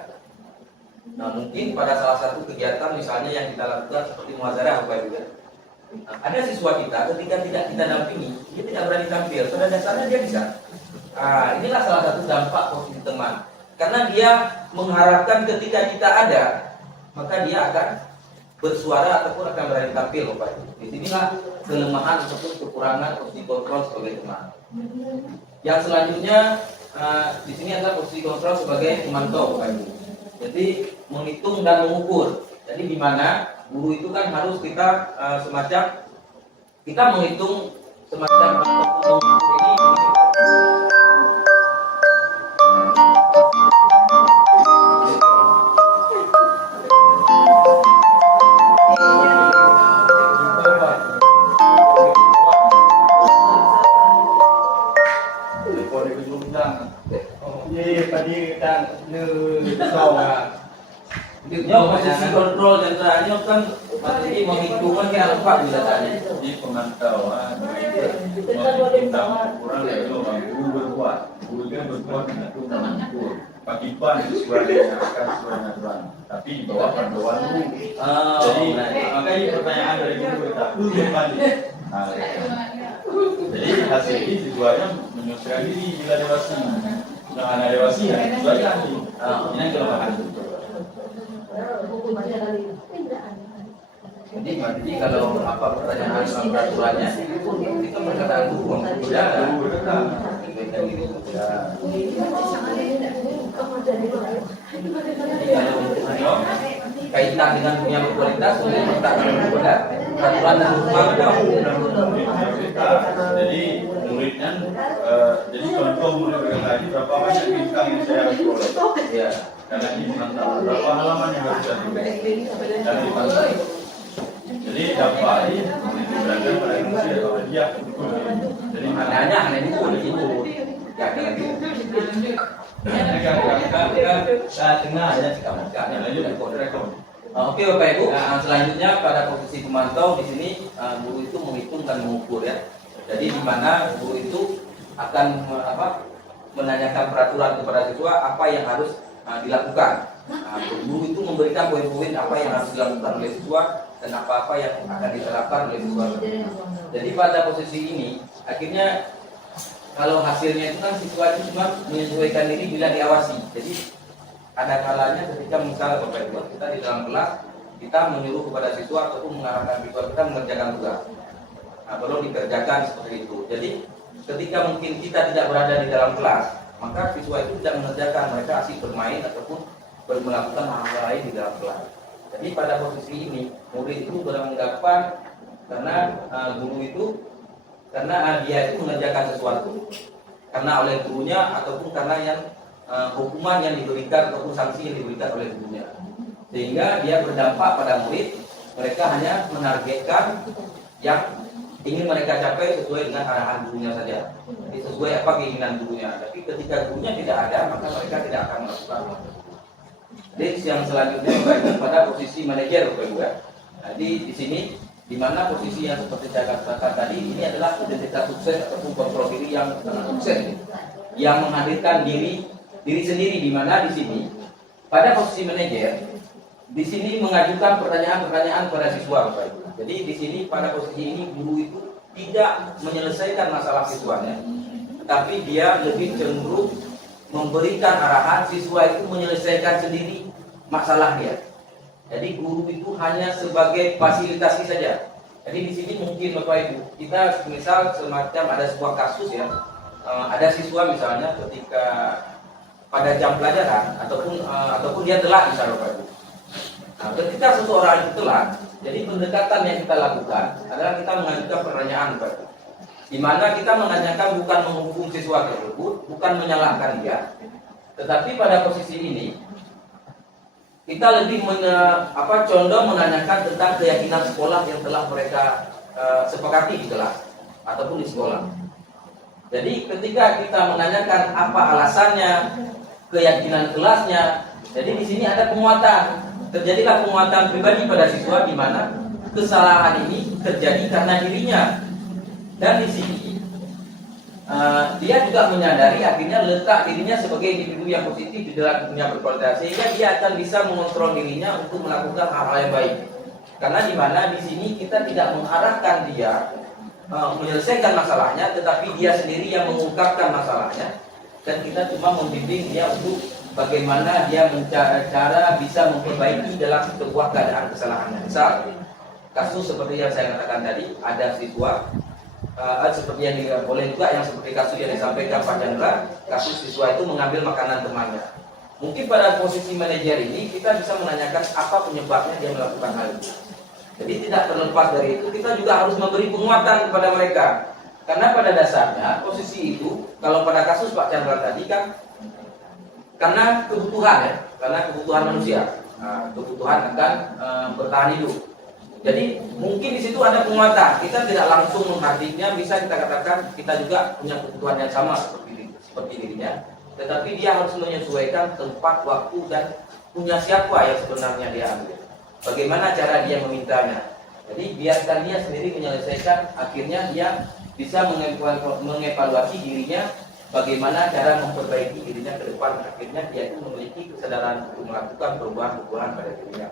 Nah, mungkin pada salah satu kegiatan misalnya yang kita lakukan seperti muhadharah, Bapak Ibu. Nah, ada siswa kita ketika tidak kita dampingi, dia tidak berani tampil. Pada dasarnya dia bisa. Inilah salah satu dampak posisi teman. Karena dia mengharapkan ketika kita ada, maka dia akan bersuara ataupun akan berani tampil, Bapak Ibu. Disinilah kelemahan ataupun kekurangan posisi kontrol sebagai teman. Yang selanjutnya di sini adalah posisi kontrol sebagai pemantau, Bapak Ibu. Jadi menghitung dan mengukur. Jadi di mana guru itu kan harus kita semacam kita menghitung semacam ini. Posisi kontrol dan tanya kan masih menghitungkan yang apa biasanya. Jadi pemantauan kurang dari guru berbuat, guru kan berbuat itu mengukur. Pakipan sesuai dengan aturan, tapi di bawah panduan guru. Jadi makanya pertanyaan dari guru kita kembali. Jadi hasil ini tujuannya menyesuaikan diri bila dewasa. Dengan ada dewasa ya, sesuaikan. Ini kelemahan itu. Jadi kalau apa pertanyaan soal peraturannya itu perkataan guru ya. Kalau kaitan dengan dunia berkualitas untuk perkataan kepada peraturan dan hukum. Jadi muridnya, jadi contoh murid berkata ini berapa banyak bintang yang saya harus peroleh? Ya. Karena ini menantang berapa halaman yang harus saya tulis dan dipantau. Jadi dampak ini berada pada manusia atau dia. Jadi Hanya itu di situ. Ya kan gitu. Tengah ya. Oke Bapak Ibu, selanjutnya pada posisi pemantau di sini guru itu menghitung dan mengukur ya. Jadi di mana guru itu akan menanyakan peraturan kepada siswa apa yang harus dilakukan. Guru itu memberikan poin-poin apa yang harus dilakukan oleh siswa dan apa-apa yang akan diterapkan oleh siswa. Jadi pada posisi ini akhirnya kalau hasilnya itu kan siswa itu cuma menyesuaikan diri bila diawasi. Jadi ada kalanya ketika misalnya Bapak Ibu kita di dalam kelas kita menyuruh kepada siswa ataupun mengarahkan siswa kita mengerjakan tugas. Perlu dikerjakan seperti itu. Jadi ketika mungkin kita tidak berada di dalam kelas, maka siswa itu tidak mengerjakan, mereka asik bermain ataupun melakukan hal-hal lain di dalam kelas. Jadi pada posisi ini murid itu beranggapan karena guru itu karena dia itu mengerjakan sesuatu karena oleh gurunya ataupun karena yang hukuman yang diberikan ataupun sanksi yang diberikan oleh gurunya, sehingga dia berdampak pada murid. Mereka hanya menargetkan yang ingin mereka capai sesuai dengan arahan gurunya saja, jadi sesuai apa keinginan gurunya. Tapi ketika gurunya tidak ada, maka mereka tidak akan melakukan. Jadi yang selanjutnya berkaitan pada posisi manajer, Bapak Ibu. Jadi di sini di mana posisi yang seperti saya katakan tadi ini adalah identitas sukses ataupun kontrol diri yang sukses, yang menghadirkan diri sendiri, di mana di sini pada posisi manajer di sini mengajukan pertanyaan-pertanyaan pada siswa, Bapak Ibu. Jadi di sini pada posisi ini guru itu tidak menyelesaikan masalah siswanya, tapi dia lebih cenderung memberikan arahan, siswa itu menyelesaikan sendiri masalah dia. Jadi guru itu hanya sebagai fasilitasi saja. Jadi di sini mungkin Bapak Ibu, kita misal semacam ada sebuah kasus ya, ada siswa misalnya ketika pada jam pelajaran ataupun dia telat misalnya Bapak Ibu. Nah, ketika seseorang itu telat, jadi pendekatan yang kita lakukan adalah kita mengajukan pertanyaan Bapak Ibu, di mana kita menanyakan bukan menghukum siswa tersebut, bukan menyalahkan dia, tetapi pada posisi ini kita lebih condong menanyakan tentang keyakinan sekolah yang telah mereka sepakati di kelas ataupun di sekolah. Jadi ketika kita menanyakan apa alasannya, keyakinan kelasnya, jadi di sini ada penguatan. Terjadilah penguatan pribadi pada siswa di mana kesalahan ini terjadi karena dirinya. Dan di sini dia juga menyadari akhirnya letak dirinya sebagai individu yang positif di dalam dunia berkualitas, sehingga dia akan bisa mengontrol dirinya untuk melakukan hal-hal yang baik. Karena di mana di sini kita tidak mengarahkan dia menyelesaikan masalahnya, tetapi dia sendiri yang mengungkapkan masalahnya, dan kita cuma membimbing dia untuk bagaimana dia cara bisa memperbaiki dalam sebuah keadaan kesalahannya. Misal kasus seperti yang saya katakan tadi, ada siswa seperti yang boleh juga yang seperti kasus yang disampaikan Pak Chandra, kasus siswa itu mengambil makanan temannya. Mungkin pada posisi manajer ini kita bisa menanyakan apa penyebabnya dia melakukan hal itu. Jadi tidak terlepas dari itu, kita juga harus memberi penguatan kepada mereka. Karena pada dasarnya posisi itu, kalau pada kasus Pak Chandra tadi kan karena kebutuhan ya, karena kebutuhan manusia, kebutuhan akan bertahan hidup. Jadi mungkin di situ ada penguatan. Kita tidak langsung menghardiknya, bisa kita katakan kita juga punya kebutuhan yang sama seperti dirinya. Tetapi dia harus menyesuaikan tempat, waktu, dan punya siapa yang sebenarnya dia ambil. Bagaimana cara dia memintanya. Jadi biarkan dia sendiri menyelesaikan. Akhirnya dia bisa mengevaluasi dirinya, bagaimana cara memperbaiki dirinya ke depan. Akhirnya dia itu memiliki kesadaran untuk melakukan perubahan-perubahan pada dirinya.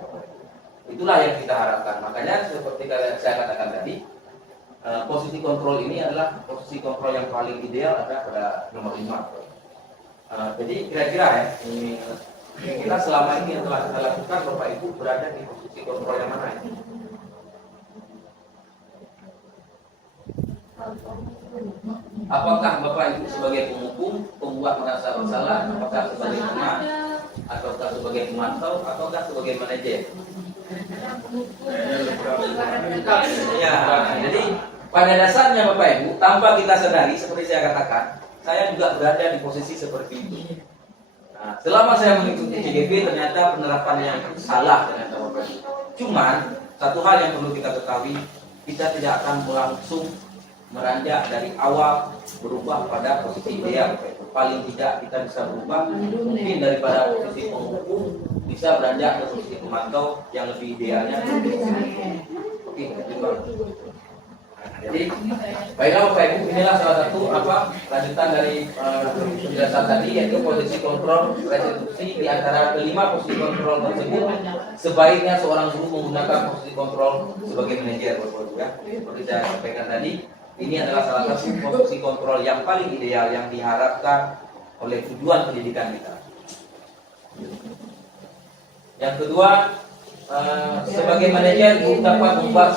Itulah yang kita harapkan. Makanya seperti saya katakan tadi, posisi kontrol ini adalah posisi kontrol yang paling ideal ada pada nomor 5. Jadi kira-kira ya, kita selama ini yang telah kita lakukan, Bapak Ibu berada di posisi kontrol yang mana ini? Apakah Bapak Ibu sebagai penghukum, pembuat merasa bersalah, apakah sebagai teman, ataukah sebagai pemantau, ataukah sebagai manajer? Ya, jadi pada dasarnya Bapak Ibu, tanpa kita sadari, seperti saya katakan, saya juga berada di posisi seperti itu. Nah, selama saya mengikuti CGP, ternyata penerapannya yang salah ternyata Bapak Ibu. Cuman satu hal yang perlu kita ketahui, kita tidak akan langsung meranjak dari awal berubah pada posisi ideal. Paling tidak kita bisa berubah mungkin daripada posisi penghukum bisa beranjak ke posisi pemantau yang lebih idealnya. Oke, jadi baiklah Bapak Ibu, inilah salah satu lanjutan dari penjelasan tadi, yaitu posisi kontrol restitusi. Di antara kelima posisi kontrol tersebut, sebaiknya seorang guru menggunakan posisi kontrol sebagai manajer, Bapak Ibu ya. Seperti saya sampaikan tadi, ini adalah salah satu posisi kontrol yang paling ideal yang diharapkan oleh tujuan pendidikan kita. Yang kedua, sebagai manajer guru dapat membuat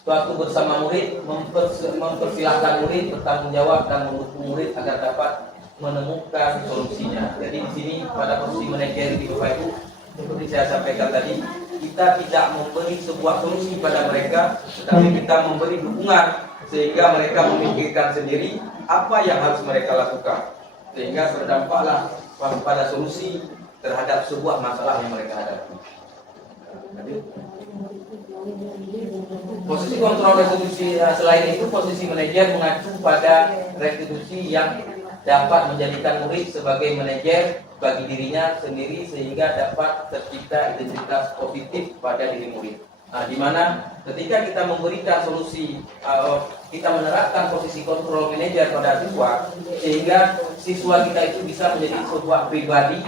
suatu bersama murid, mempersilahkan murid bertanggung jawab dan mendukung murid agar dapat menemukan solusinya. Jadi di sini pada posisi manajer di Bapak Ibu, seperti saya sampaikan tadi, kita tidak memberi sebuah solusi pada mereka, tetapi kita memberi dukungan sehingga mereka memikirkan sendiri apa yang harus mereka lakukan, sehingga berdampaklah pada solusi terhadap sebuah masalah yang mereka hadapi. Posisi kontrol restitusi selain itu, posisi manajer mengacu pada restitusi yang dapat menjadikan murid sebagai manajer bagi dirinya sendiri sehingga dapat tercipta identitas positif pada diri murid. Nah, di mana ketika kita memberikan solusi, kita menerapkan posisi kontrol manajer pada siswa, sehingga siswa kita itu bisa menjadi sebuah pribadi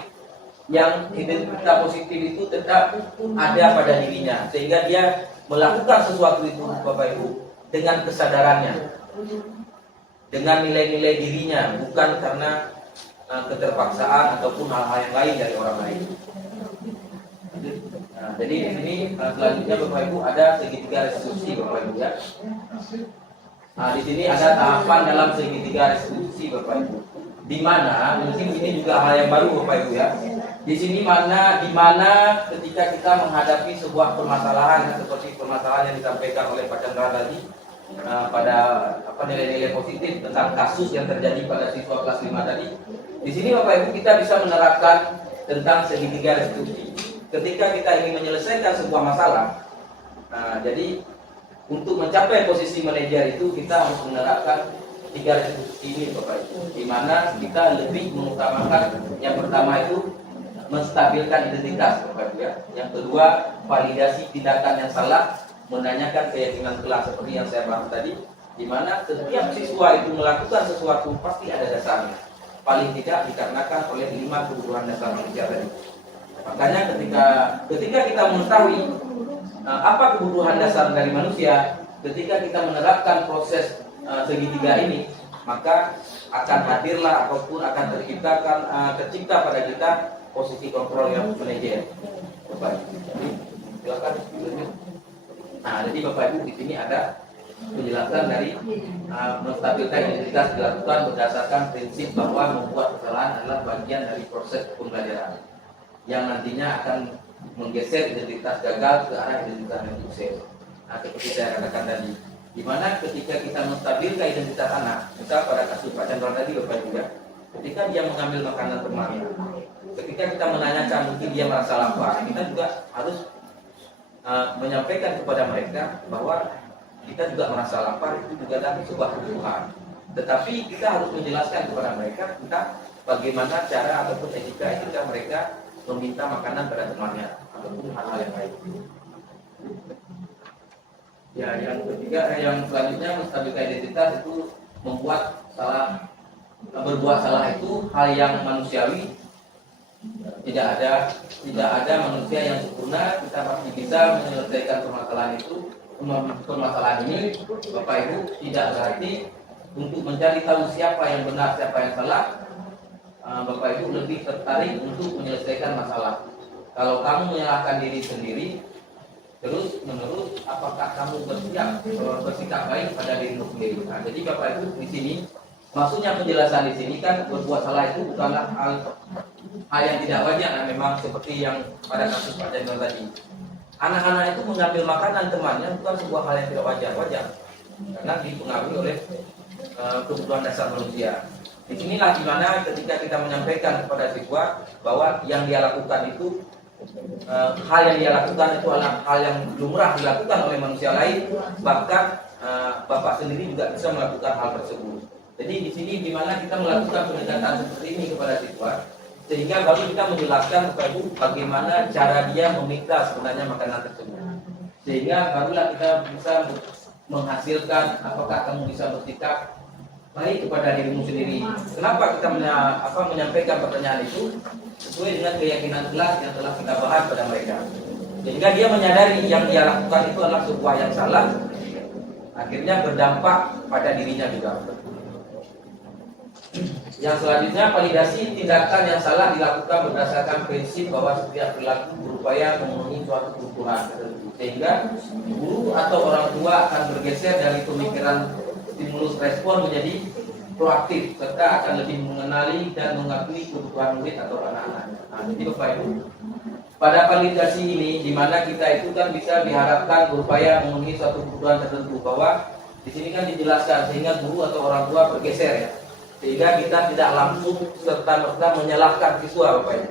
yang identitas positif itu tetap ada pada dirinya, sehingga dia melakukan sesuatu itu Bapak Ibu dengan kesadarannya, dengan nilai-nilai dirinya, bukan karena keterpaksaan ataupun hal-hal yang lain dari orang lain. Nah, jadi di sini selanjutnya Bapak Ibu ada segitiga restitusi Bapak Ibu ya. Nah, di sini ada tahapan dalam segitiga restitusi Bapak Ibu. Di mana mungkin ini juga hal yang baru Bapak Ibu ya. Di sini di mana ketika kita menghadapi sebuah permasalahan seperti permasalahan yang disampaikan oleh Pak Chandra tadi, pada nilai-nilai positif tentang kasus yang terjadi pada siswa kelas 5 tadi. Di sini Bapak Ibu kita bisa menerapkan tentang segitiga restitusi. Ketika kita ingin menyelesaikan sebuah masalah, jadi untuk mencapai posisi manajer itu kita harus menerapkan tiga restitusi ini Bapak Ibu, di mana kita lebih mengutamakan yang pertama itu menstabilkan identitas Bapak Ibu ya. Yang kedua, validasi tindakan yang salah, menanyakan keyakinan kelas seperti yang saya bahas tadi, di mana setiap siswa itu melakukan sesuatu pasti ada dasarnya. Paling tidak dikarenakan oleh 5 kebutuhan dasar manusia tadi. Makanya ketika kita mengetahui apa kebutuhan dasar dari manusia, ketika kita menerapkan proses segitiga ini, maka akan hadirlah ataupun akan tercipta pada kita posisi kontrol yang manajer. Bapak Ibu, jadi silakan. Nah, jadi Bapak Ibu di sini ada penjelasan dari menstabilkan identitas dilakukan berdasarkan prinsip bahwa membuat kesalahan adalah bagian dari proses pembelajaran yang nantinya akan menggeser identitas gagal ke arah identitas yang sukses. Nah, seperti saya katakan tadi, di mana ketika kita menstabilkan identitas anak, misal pada kasus Pak Chandra tadi Bapak Ibu ya, ketika dia mengambil makanan temannya, ketika kita menanyakan mungkin dia merasa lapar, kita juga harus menyampaikan kepada mereka bahwa kita juga merasa lapar, itu juga adalah sebuah kebutuhan. Tetapi kita harus menjelaskan kepada mereka tentang bagaimana cara ataupun etika mereka meminta makanan pada temannya ataupun hal-hal yang lain. Ya, yang ketiga, yang selanjutnya menstabilkan identitas itu berbuat salah itu hal yang manusiawi. Tidak ada manusia yang sempurna. Kita pasti bisa menyelesaikan permasalahan ini. Bapak Ibu, tidak berarti untuk mencari tahu siapa yang benar, siapa yang salah. Bapak Ibu lebih tertarik untuk menyelesaikan masalah. Kalau kamu menyalahkan diri sendiri, terus menerus, apakah kamu bersikap baik pada dirimu sendiri? Nah, jadi Bapak Ibu di sini, maksudnya penjelasan di sini kan berbuat salah itu bukanlah hal yang tidak wajar. Nah, memang seperti yang pada kasus Pak Chandra tadi, anak-anak itu mengambil makanan temannya bukan sebuah hal yang tidak wajar, karena dipengaruhi oleh kebutuhan dasar manusia. Disinilah dimana ketika kita menyampaikan kepada siswa bahwa yang dia lakukan itu hal yang dia lakukan itu adalah hal yang lumrah dilakukan oleh manusia lain, bahkan Bapak sendiri juga bisa melakukan hal tersebut. Jadi di sini dimana kita melakukan pendekatan seperti ini kepada siswa, sehingga baru kita menjelaskan kepada Ibu bagaimana cara dia meminta sebenarnya makanan tersebut, sehingga barulah kita bisa menghasilkan apakah kamu bisa bersikap baik kepada dirimu sendiri. Kenapa kita menyampaikan pertanyaan itu sesuai dengan keyakinan kelas yang telah kita bahas pada mereka, sehingga dia menyadari yang dia lakukan itu adalah sebuah yang salah, akhirnya berdampak pada dirinya juga. Yang selanjutnya, validasi tindakan yang salah dilakukan berdasarkan prinsip bahwa setiap perilaku berupaya memenuhi suatu kebutuhan, sehingga guru atau orang tua akan bergeser dari pemikiran stimulus respon menjadi proaktif serta akan lebih mengenali dan mengakui kebutuhan murid atau anak-anaknya. Nah, jadi Bapak Ibu, pada validasi ini di mana kita itu kan bisa diharapkan berupaya memenuhi suatu kebutuhan tertentu, bahwa di sini kan dijelaskan sehingga guru atau orang tua bergeser ya, sehingga kita tidak langsung serta-merta menyalahkan siswa Bapak Ibu.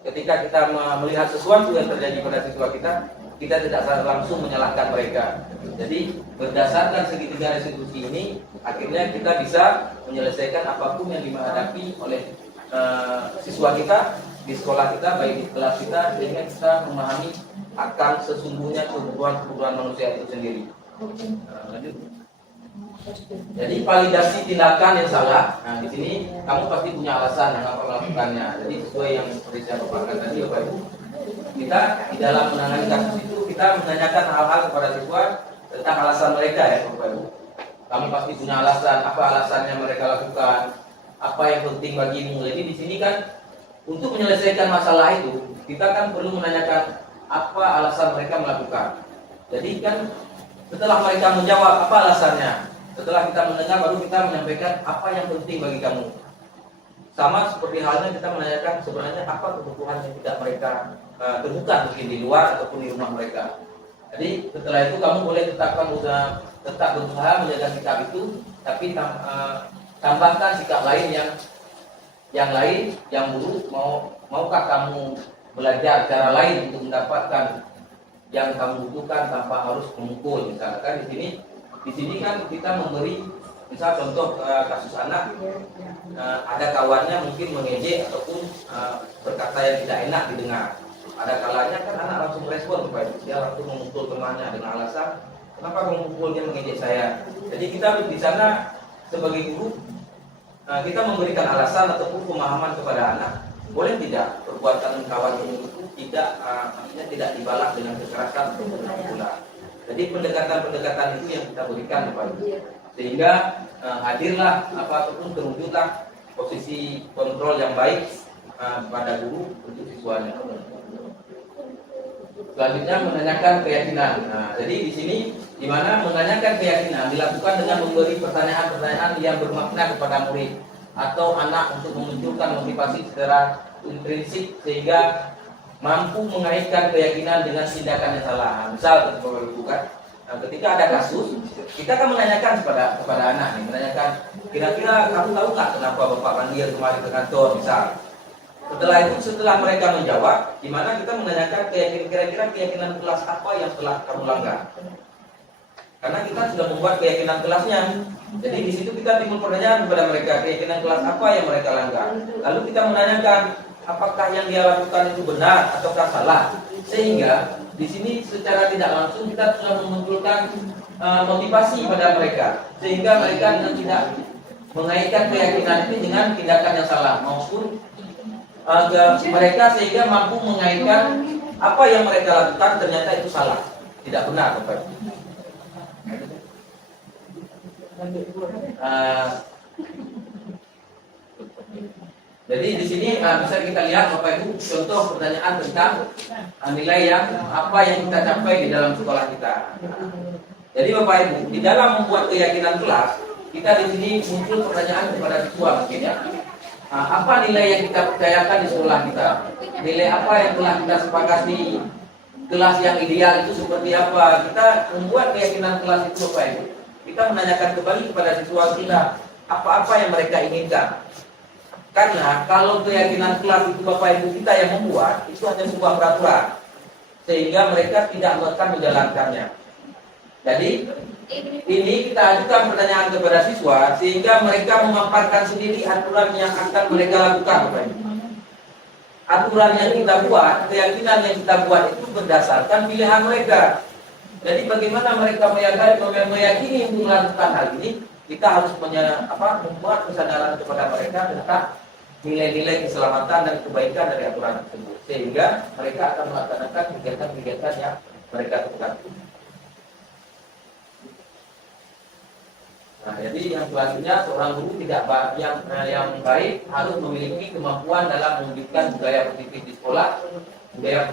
Ketika kita melihat sesuatu yang terjadi pada siswa kita tidak langsung menyalahkan mereka. Jadi berdasarkan segitiga restitusi ini, akhirnya kita bisa menyelesaikan apapun yang dihadapi oleh siswa kita di sekolah kita, baik di kelas kita, sehingga kita memahami akan sesungguhnya kebutuhan manusia itu sendiri. Lanjut. Jadi validasi tindakan yang salah. Nah, di sini kamu pasti punya alasan mengapa melakukannya. Jadi sesuai yang seperti saya paparkan tadi, Bapak Ibu, kita di dalam menangani kasus itu kita menanyakan hal-hal kepada siswa tentang alasan mereka ya, Bapak Ibu. Kami pasti punya alasan, apa alasannya mereka lakukan, apa yang penting bagimu. Jadi di sini kan untuk menyelesaikan masalah itu kita kan perlu menanyakan apa alasan mereka melakukan. Jadi kan setelah mereka menjawab apa alasannya, setelah kita mendengar baru kita menyampaikan apa yang penting bagi kamu. Sama seperti halnya kita menanyakan sebenarnya apa kebutuhan yang tidak mereka temukan mungkin di luar ataupun di rumah mereka. Jadi setelah itu kamu boleh tetap berusaha menjaga sikap itu, tapi tambahkan sikap lain yang buruk. Maukah kamu belajar cara lain untuk mendapatkan yang kamu butuhkan tanpa harus memukul? Misalkan di sini kan kita memberi, misal contoh kasus anak, ada kawannya mungkin mengejek ataupun berkata yang tidak enak didengar. Ada kalanya kan anak langsung respon, dia langsung memukul temannya dengan alasan kenapa kamu memukulnya, mengejek saya. Jadi kita di sana sebagai guru kita memberikan alasan ataupun pemahaman kepada anak, boleh tidak perbuatan kawan ini itu tidak dibalas dengan kekerasan atau pemukulan. Jadi pendekatan-pendekatan itu yang kita berikan kepada Ibu, sehingga hadirlah ataupun terwujudlah posisi kontrol yang baik pada guru untuk siswanya. Selanjutnya menanyakan keyakinan. Nah, jadi di sini di mana menanyakan keyakinan dilakukan dengan memberi pertanyaan-pertanyaan yang bermakna kepada murid atau anak untuk memunculkan motivasi secara intrinsik sehingga mampu mengaitkan keyakinan dengan tindakan yang salah. Misal ketika ada kasus, kita akan menanyakan kepada anak nih, menanyakan kira-kira kamu tahu nggak kenapa Bapak panggil kemarin ke kantor, misal. Setelah mereka menjawab, di mana kita menanyakan kira-kira keyakinan kelas apa yang telah kamu langgar. Karena kita sudah membuat keyakinan kelasnya. Jadi di situ kita timbul pertanyaan kepada mereka, keyakinan kelas apa yang mereka langgar. Lalu kita menanyakan apakah yang dia lakukan itu benar ataukah salah. Sehingga di sini secara tidak langsung kita sudah memunculkan motivasi pada mereka, sehingga mereka tidak mengaitkan keyakinan ini dengan tindakan yang salah, maupun mereka sehingga mampu mengaitkan apa yang mereka lakukan ternyata itu salah, tidak benar, Bapak. Jadi di sini bisa kita lihat Bapak Ibu contoh pertanyaan tentang nilai yang apa yang kita capai di dalam sekolah kita. Jadi Bapak Ibu di dalam membuat keyakinan kelas kita di sini muncul pertanyaan kepada siswa mungkin ya. Apa nilai yang kita percayakan di sekolah kita? Nilai apa yang telah kita sepakati? Kelas yang ideal itu seperti apa? Kita membuat keyakinan kelas itu Bapak Ibu. Kita menanyakan kembali kepada siswa kita apa-apa yang mereka inginkan. Karena kalau keyakinan kelas itu Bapak Ibu kita yang membuat, itu hanya sebuah peraturan, sehingga mereka tidak akan menjalankannya. Jadi ini kita ajukan pertanyaan kepada siswa sehingga mereka memaparkan sendiri aturan yang akan mereka lakukan, Bapak Ibu. Aturan yang kita buat, keyakinan yang kita buat itu berdasarkan pilihan mereka. Jadi bagaimana mereka meyakini untuk melakukan hal ini, kita harus membuat kesadaran kepada mereka tentang nilai-nilai keselamatan dan kebaikan dari aturan tersebut, sehingga mereka akan melaksanakan kegiatan-kegiatan yang mereka lakukan. Nah, jadi yang selanjutnya seorang guru yang baik harus memiliki kemampuan dalam mewujudkan budaya positif di sekolah. Budaya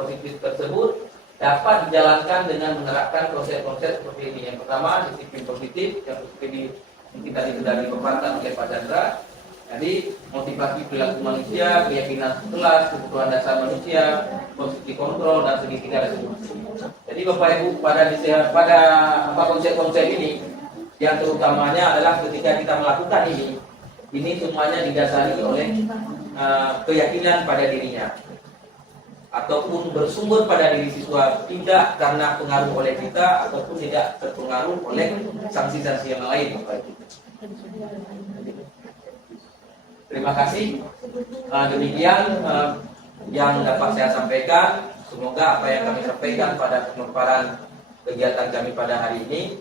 positif tersebut dapat dijalankan dengan menerapkan konsep-konsep seperti ini. Yang pertama, disiplin positif, yang seperti Mungkin tadi sudah dipaparkan oleh Pak Chandra. Jadi motivasi perilaku manusia, keyakinan kelas, kebutuhan dasar manusia, positif kontrol dan segitiga resolusi. Jadi Bapak Ibu pada konsep-konsep ini yang terutamanya adalah ketika kita melakukan ini semuanya didasari oleh keyakinan pada dirinya ataupun bersumber pada diri siswa, tidak karena pengaruh oleh kita ataupun tidak terpengaruh oleh sanksi-sanksi yang lain, Bapak Ibu. Terima kasih. Demikian yang dapat saya sampaikan. Semoga apa yang kami sampaikan pada pemaparan kegiatan kami pada hari ini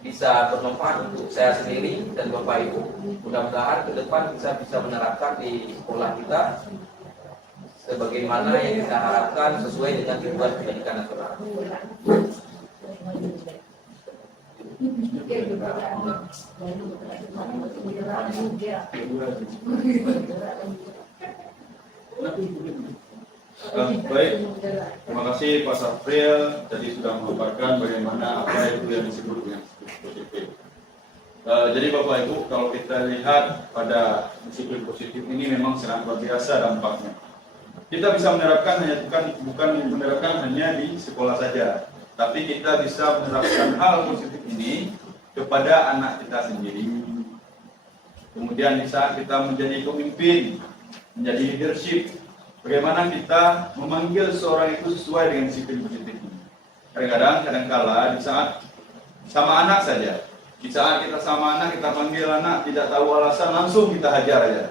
bisa bermanfaat untuk saya sendiri dan Bapak Ibu. Mudah-mudahan ke depan bisa menerapkan di sekolah kita sebagaimana yang kita harapkan sesuai dengan tujuan pendidikan nasional. Baik, terima kasih Pak Safril tadi sudah memaparkan bagaimana apa itu yang disebut dengan positif. Jadi Bapak Ibu, kalau kita lihat pada disiplin positif ini memang sangat luar biasa dampaknya. Kita bisa menerapkan bukan menerapkan hanya di sekolah saja, tapi kita bisa menerapkan hal positif ini kepada anak kita sendiri. Kemudian di saat kita menjadi pemimpin, menjadi leadership, bagaimana kita memanggil seorang itu sesuai dengan disiplin positif ini. Kadang-kala di saat sama anak saja, di saat kita sama anak, kita panggil anak tidak tahu alasan, langsung kita hajar aja.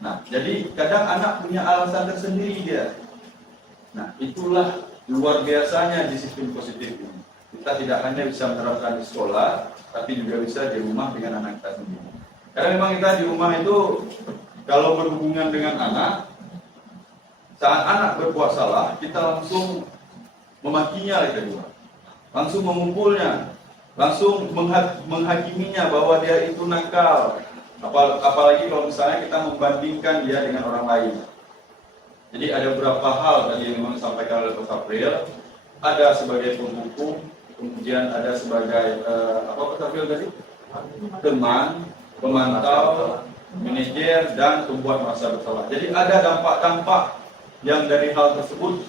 Nah, jadi kadang anak punya alasan tersendiri dia. Nah, itulah luar biasanya disiplin positif ini. Kita tidak hanya bisa menerapkan di sekolah, tapi juga bisa di rumah dengan anak kita sendiri. Karena memang kita di rumah itu, kalau berhubungan dengan anak, saat anak berbuat salah, kita langsung memakinya lagi kedua, langsung memukulnya, langsung menghakiminya bahwa dia itu nakal. Apalagi kalau misalnya kita membandingkan dia dengan orang lain. Jadi ada beberapa hal tadi yang memang disampaikan oleh Pak Safril. Ada sebagai penghukum, kemudian ada sebagai apa Pak Safril tadi? Teman, pemantau, manajer, dan pembuat merasa bersalah. Jadi ada dampak-dampak yang dari hal tersebut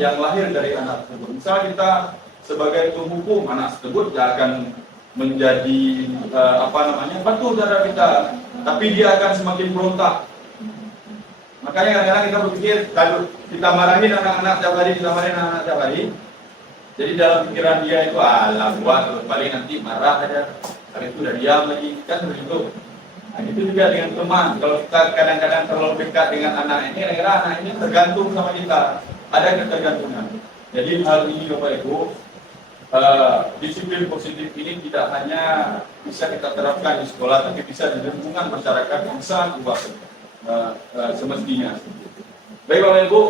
yang lahir dari anak tersebut. Misalnya kita sebagai penghukum, anak tersebut tidak akan menjadi patuh terhadap kita, tapi dia akan semakin berontak. Makanya kadang-kadang kita berpikir kalau kita marahin anak-anak tiap hari, jadi dalam pikiran dia itu buat paling nanti marah aja, hari itu udah diam lagi, kan begitu. Nah, itu juga dengan teman. Kalau kita kadang-kadang terlalu dekat dengan anak ini, kadang-kadang anak ini tergantung sama kita, ada ketergantungan. Jadi hal ini Bapak Ibu, disiplin positif ini tidak hanya bisa kita terapkan di sekolah, tapi bisa di lingkungan masyarakat yang sangat luas semestinya. Baik Bapak Ibu,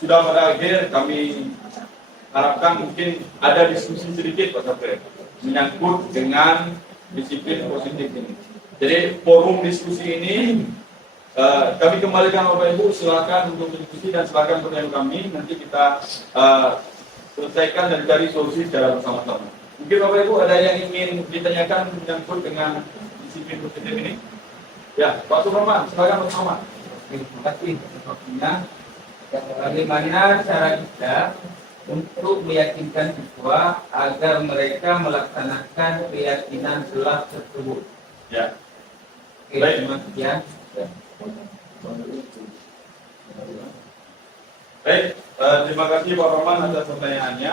sudah pada akhir kami harapkan mungkin ada diskusi sedikit Pak Safril menyangkut dengan disiplin positif ini. Jadi forum diskusi ini kami kembalikan Bapak Ibu, silakan untuk diskusi dan silakan bertanya kami, nanti kita selesaikan dan cari solusi secara bersama-sama. Mungkin Bapak Ibu ada yang ingin ditanyakan menyangkut dengan disiplin positif ini? Ya, Pak Suparman, silakan Pak Suparman. Terima kasih waktunya. Bagaimana cara kita untuk meyakinkan siswa agar mereka melaksanakan keyakinan kelas tersebut? Ya. Oke, Baik. terima kasih ya. Baik, terima kasih Pak Roman atas pertanyaannya.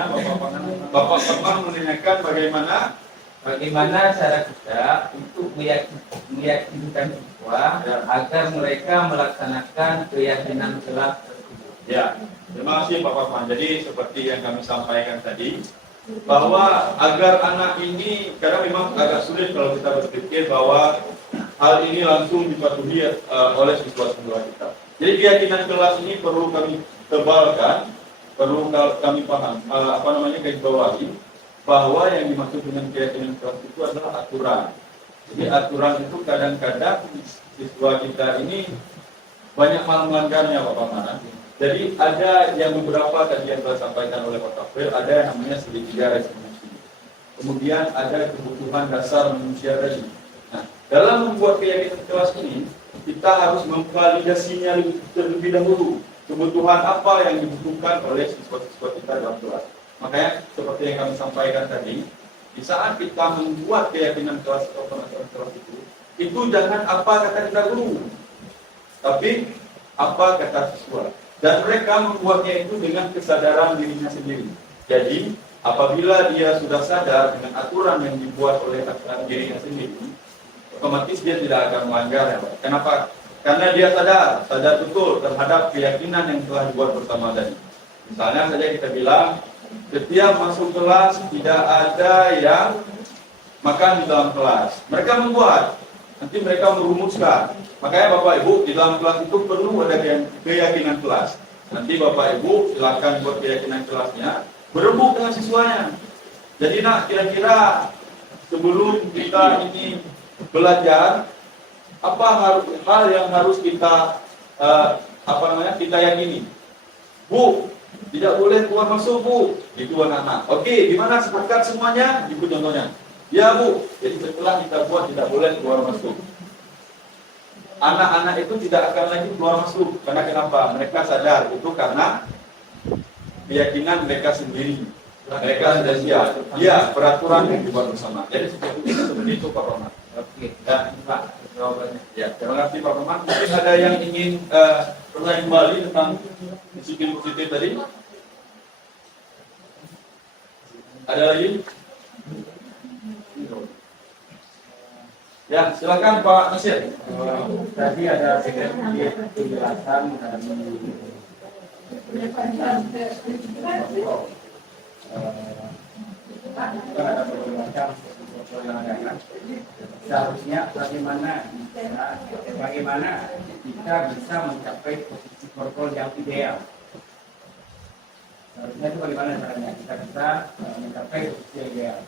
Bapak Roman menanyakan bagaimana cara kita untuk meyakinkan siswa agar mereka melaksanakan keyakinan kelas tersebut. Ya, terima kasih Pak Roman. Jadi seperti yang kami sampaikan tadi, bahwa agar anak ini, karena memang agak sulit kalau kita berpikir bahwa hal ini langsung dipatuhi oleh siswa-siswa kita. Jadi keyakinan kelas ini perlu kami tebalkan, perlu kami paham, garis bawahi bahwa yang dimaksud dengan keyakinan kelas itu adalah aturan. Jadi aturan itu kadang-kadang siswa kita ini banyak melanggarnya Pak Pamanan. Jadi ada yang beberapa tadi yang telah disampaikan oleh Pak Safril, ada yang namanya segitiga resolusi. kemudian ada kebutuhan dasar manusia tadi. Nah, dalam membuat keyakinan kelas ini, kita harus memvalidasinya terlebih dahulu. Kebutuhan apa yang dibutuhkan oleh siswa-siswa kita dalam kelas. Makanya seperti yang kami sampaikan tadi, di saat kita membuat keyakinan kelas atau pengajaran kelas itu jangan apa kata kita guru, tapi apa kata siswa. Dan mereka membuatnya itu dengan kesadaran dirinya sendiri. Jadi apabila dia sudah sadar dengan aturan yang dibuat oleh dirinya sendiri, otomatis dia tidak akan melanggar. Kenapa? Karena dia sadar betul terhadap keyakinan yang telah dibuat bersama tadi. Misalnya saja kita bilang, setiap masuk kelas tidak ada yang makan di dalam kelas. Mereka membuat, nanti mereka merumuskan. Makanya Bapak Ibu di dalam kelas itu perlu ada keyakinan kelas. Nanti Bapak Ibu silakan buat keyakinan kelasnya, berembuk dengan siswanya. Jadi nak kira-kira sebelum kita ini belajar, apa hal yang harus kita kita yakini? Bu, tidak boleh keluar masuk Bu, itu anak-anak. Oke, gimana sepakat semuanya? Ibu contohnya. Ya Bu, jadi setelah kita buat tidak boleh keluar masuk, anak-anak itu tidak akan lagi keluar masuk. Karena kenapa? Mereka sadar itu karena keyakinan mereka sendiri. Mereka sudah siap. Ya, peraturan yang dibuat bersama. Jadi seperti itu Pak Roman. Oke, Ya, Pak, jawabannya. ya, terima kasih Pak Roman. Mungkin ada yang ingin bertanya kembali tentang disiplin positif tadi? Ada lagi? Ya, silakan Pak Nasir. Tadi ada sedikit penjelasan dan ada berbagai macam protokol yang ada. Seharusnya bagaimana kita bisa mencapai posisi protokol yang ideal. Seharusnya itu bagaimana caranya kita bisa mencapai posisi yang ideal.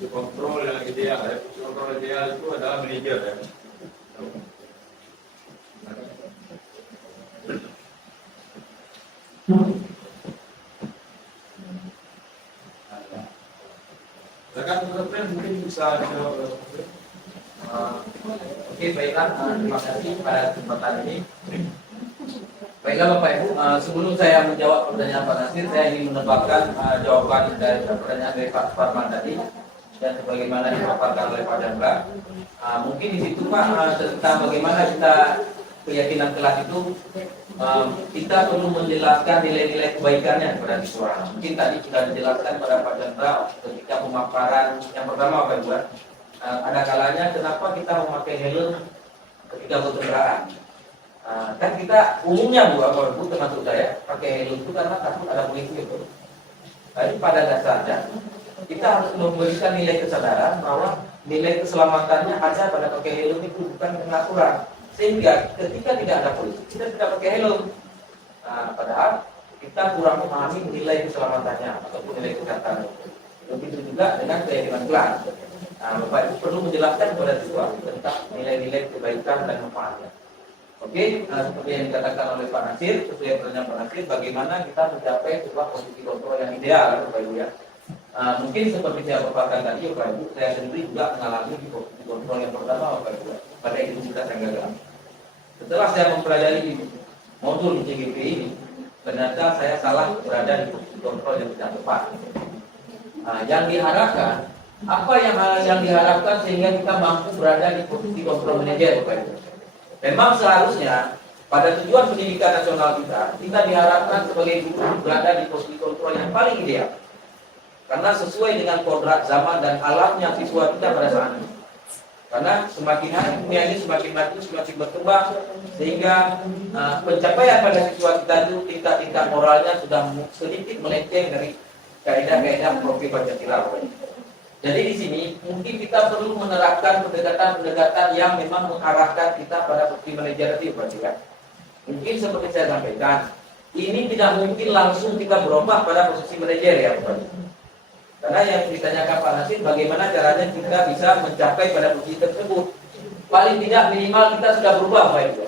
Kontrol yang ideal, ya. Kontrol ideal itu adalah manajer, ya. Rekan-rekan mungkin bisa jawab. Oke, baiklah, terima kasih pada kesempatan ini. Baiklah Bapak Ibu, sebelum saya menjawab pertanyaan Pak Nasir, saya ingin menebakkan jawaban dari pertanyaan dari Pak Farman tadi dan sebagaimana dipaparkan oleh Pak Jambra. Mungkin di situ Pak tentang bagaimana kita keyakinan kelas itu kita perlu menjelaskan nilai-nilai kebaikannya kepada siswa. Mungkin tadi sudah dijelaskan pada Pak Jambra ketika pemaparan yang pertama Pak Ibu. Ada kalanya kenapa kita memakai helm ketika berkendaraan. Kan kita umumnya Bu termasuk saya pakai helm itu karena takut ada polisi itu. Tapi pada dasarnya kita harus memberikan nilai kesadaran bahwa nilai keselamatannya ada pada pakai helm itu, bukan pengaturan. Sehingga ketika tidak ada polisi kita tidak pakai helm. Padahal kita kurang memahami nilai keselamatannya ataupun nilai kesehatannya. Begitu juga dengan keyakinan kelas. Bapak Ibu perlu menjelaskan kepada siswa tentang nilai-nilai kebaikan dan manfaatnya. Oke, seperti yang dikatakan oleh Pak Nasir, sesuai pertanyaan Pak Nasir, bagaimana kita mencapai sebuah posisi kontrol yang ideal, Bapak Ibu ya. Mungkin seperti saya paparkan tadi, Bapak Ibu, saya sendiri juga mengalami di posisi kontrol yang pertama, Bapak Ibu, pada identitas yang gagal. Setelah saya mempelajari modul CGP ini, ternyata saya salah berada di posisi kontrol yang tidak tepat. Yang diharapkan, apa yang diharapkan sehingga kita mampu berada di posisi kontrol manajer, Bapak Ibu. Memang seharusnya pada tujuan pendidikan nasional kita diharapkan sebagai guru berada di posisi kontrol yang paling ideal. Karena sesuai dengan kodrat zaman dan alamnya siswa kita pada saat ini. Karena semakin hari dunia ini semakin maju, semakin berkembang, sehingga pencapaian pada siswa kita itu tingkat-tingkat moralnya sudah sedikit melenceng dari kaidah-kaidah profil Pancasila. Jadi di sini mungkin kita perlu menerapkan pendekatan-pendekatan yang memang mengarahkan kita pada posisi manajerial, Pak. Mungkin seperti saya sampaikan, ini tidak mungkin langsung kita berubah pada posisi manajerial, Pak. Karena yang ditanyakan Pak Nasir, bagaimana caranya kita bisa mencapai pada posisi tersebut. Paling tidak minimal kita sudah berubah, Pak.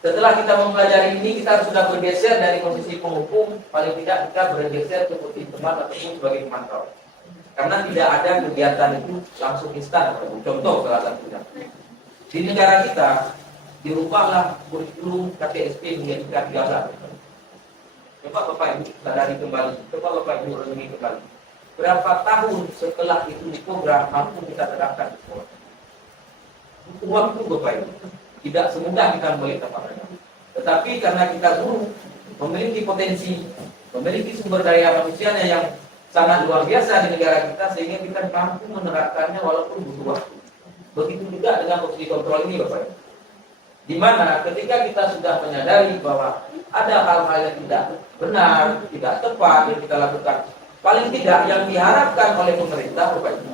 Setelah kita mempelajari ini, kita sudah bergeser dari posisi penghukum, paling tidak kita bergeser ke posisi teman ataupun sebagai pemantau. karena tidak ada kegiatan itu langsung instan. Contoh salah satunya di negara kita dirubahlah kurikulum KTSP menjadi K3. Coba Bapak Ibu sadari kembali, coba Bapak Ibu renungi kembali. Berapa tahun setelah itu program mampu kita terapkan di sekolah? Butuh waktu Bapak Ibu. Tidak semudah kita melihat apa-apa. Tetapi karena kita guru memiliki potensi, memiliki sumber daya manusianya yang sangat luar biasa di negara kita, sehingga kita mampu menerapkannya walaupun butuh waktu. Begitu juga dengan posisi kontrol ini Bapak Ibu. Di mana ketika kita sudah menyadari bahwa ada hal-hal yang tidak benar, tidak tepat yang kita lakukan, paling tidak yang diharapkan oleh pemerintah Bapak Ibu,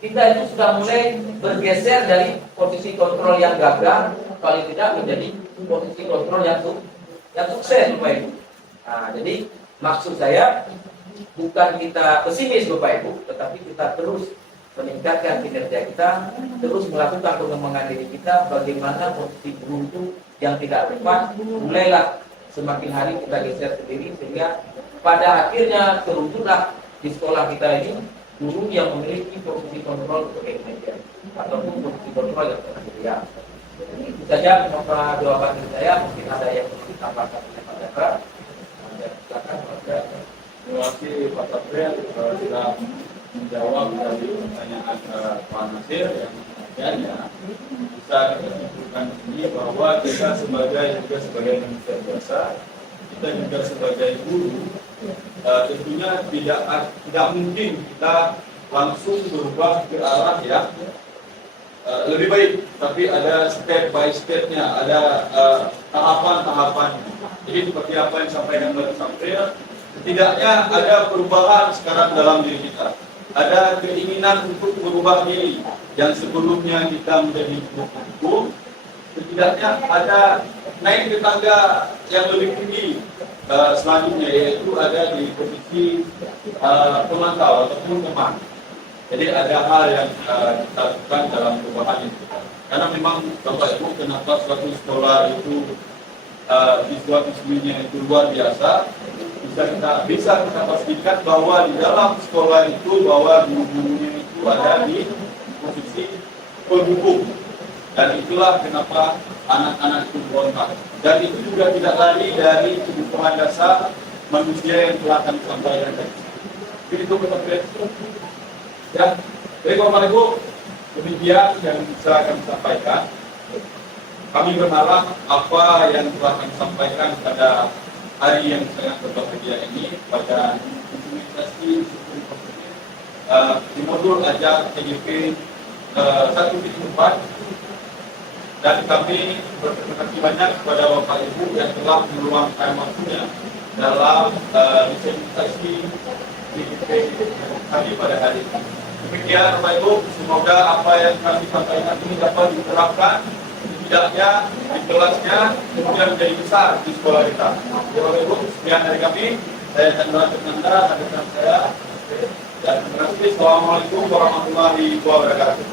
kita itu sudah mulai bergeser dari posisi kontrol yang gagal, paling tidak menjadi posisi kontrol yang sukses Bapak Ibu. Nah, jadi maksud saya bukan kita pesimis Bapak Ibu, tetapi kita terus meningkatkan kinerja kita, terus melakukan pengembangan diri kita, bagaimana posisi guru itu yang tidak tepat, mulailah semakin hari kita geser sendiri, sehingga pada akhirnya terwujudlah di sekolah kita ini guru yang memiliki posisi kontrol untuk media ataupun posisi kontrol yang tersedia. Jadi itu saja jawaban saya. Mungkin ada yang perlu ditambahkan oleh Pak Jaka. Silakan Pak Jaka. Terima kasih Pak Tabril sudah menjawab dari pertanyaan Pak Nasir yang kemudiannya bisa kita simpulkan ini bahwa kita sebagai manusia biasa, kita juga sebagai guru, tentunya tidak mungkin kita langsung berubah ke arah yang lebih baik, tapi ada step by stepnya, ada tahapan-tahapan. Jadi seperti apa yang disampaikan oleh Tabril, setidaknya ada perubahan sekarang dalam diri kita. Ada keinginan untuk berubah diri yang sebelumnya kita menjadi guru, setidaknya ada naik ke tangga yang lebih tinggi selanjutnya, yaitu ada di posisi pemantau ataupun teman. Jadi ada hal yang kita lakukan dalam perubahan itu. Karena memang Bapak Ibu, kenapa suatu sekolah itu siswa-siswinya itu luar biasa, bisa kita pastikan bahwa di dalam sekolah itu bahwa guru-gurunya itu ada di posisi penghubung, dan itulah kenapa anak-anak itu berontak. Dan itu juga tidak lari dari kebutuhan dasar manusia yang telah kami sampaikan tadi. Begitu Bapak Ibu. Ya, baik Bapak Ibu, demikian yang bisa kami sampaikan. Kami berharap apa yang telah kami sampaikan pada hari yang sangat berbahagia ini pada implementasi di modul ajak TGP 1.4, dan kami berterima kasih banyak kepada Bapak Ibu yang telah meluangkan waktunya dalam implementasi TGP kami pada hari ini. Demikian Bapak Ibu, semoga apa yang kami sampaikan ini dapat diterapkan setidaknya di kelasnya, kemudian menjadi besar di sekolah kita. Bapak Ibu, sekian dari kami. Saya akan melanjutkan hadiran saya. Dan terima kasih. Assalamualaikum warahmatullahi wabarakatuh.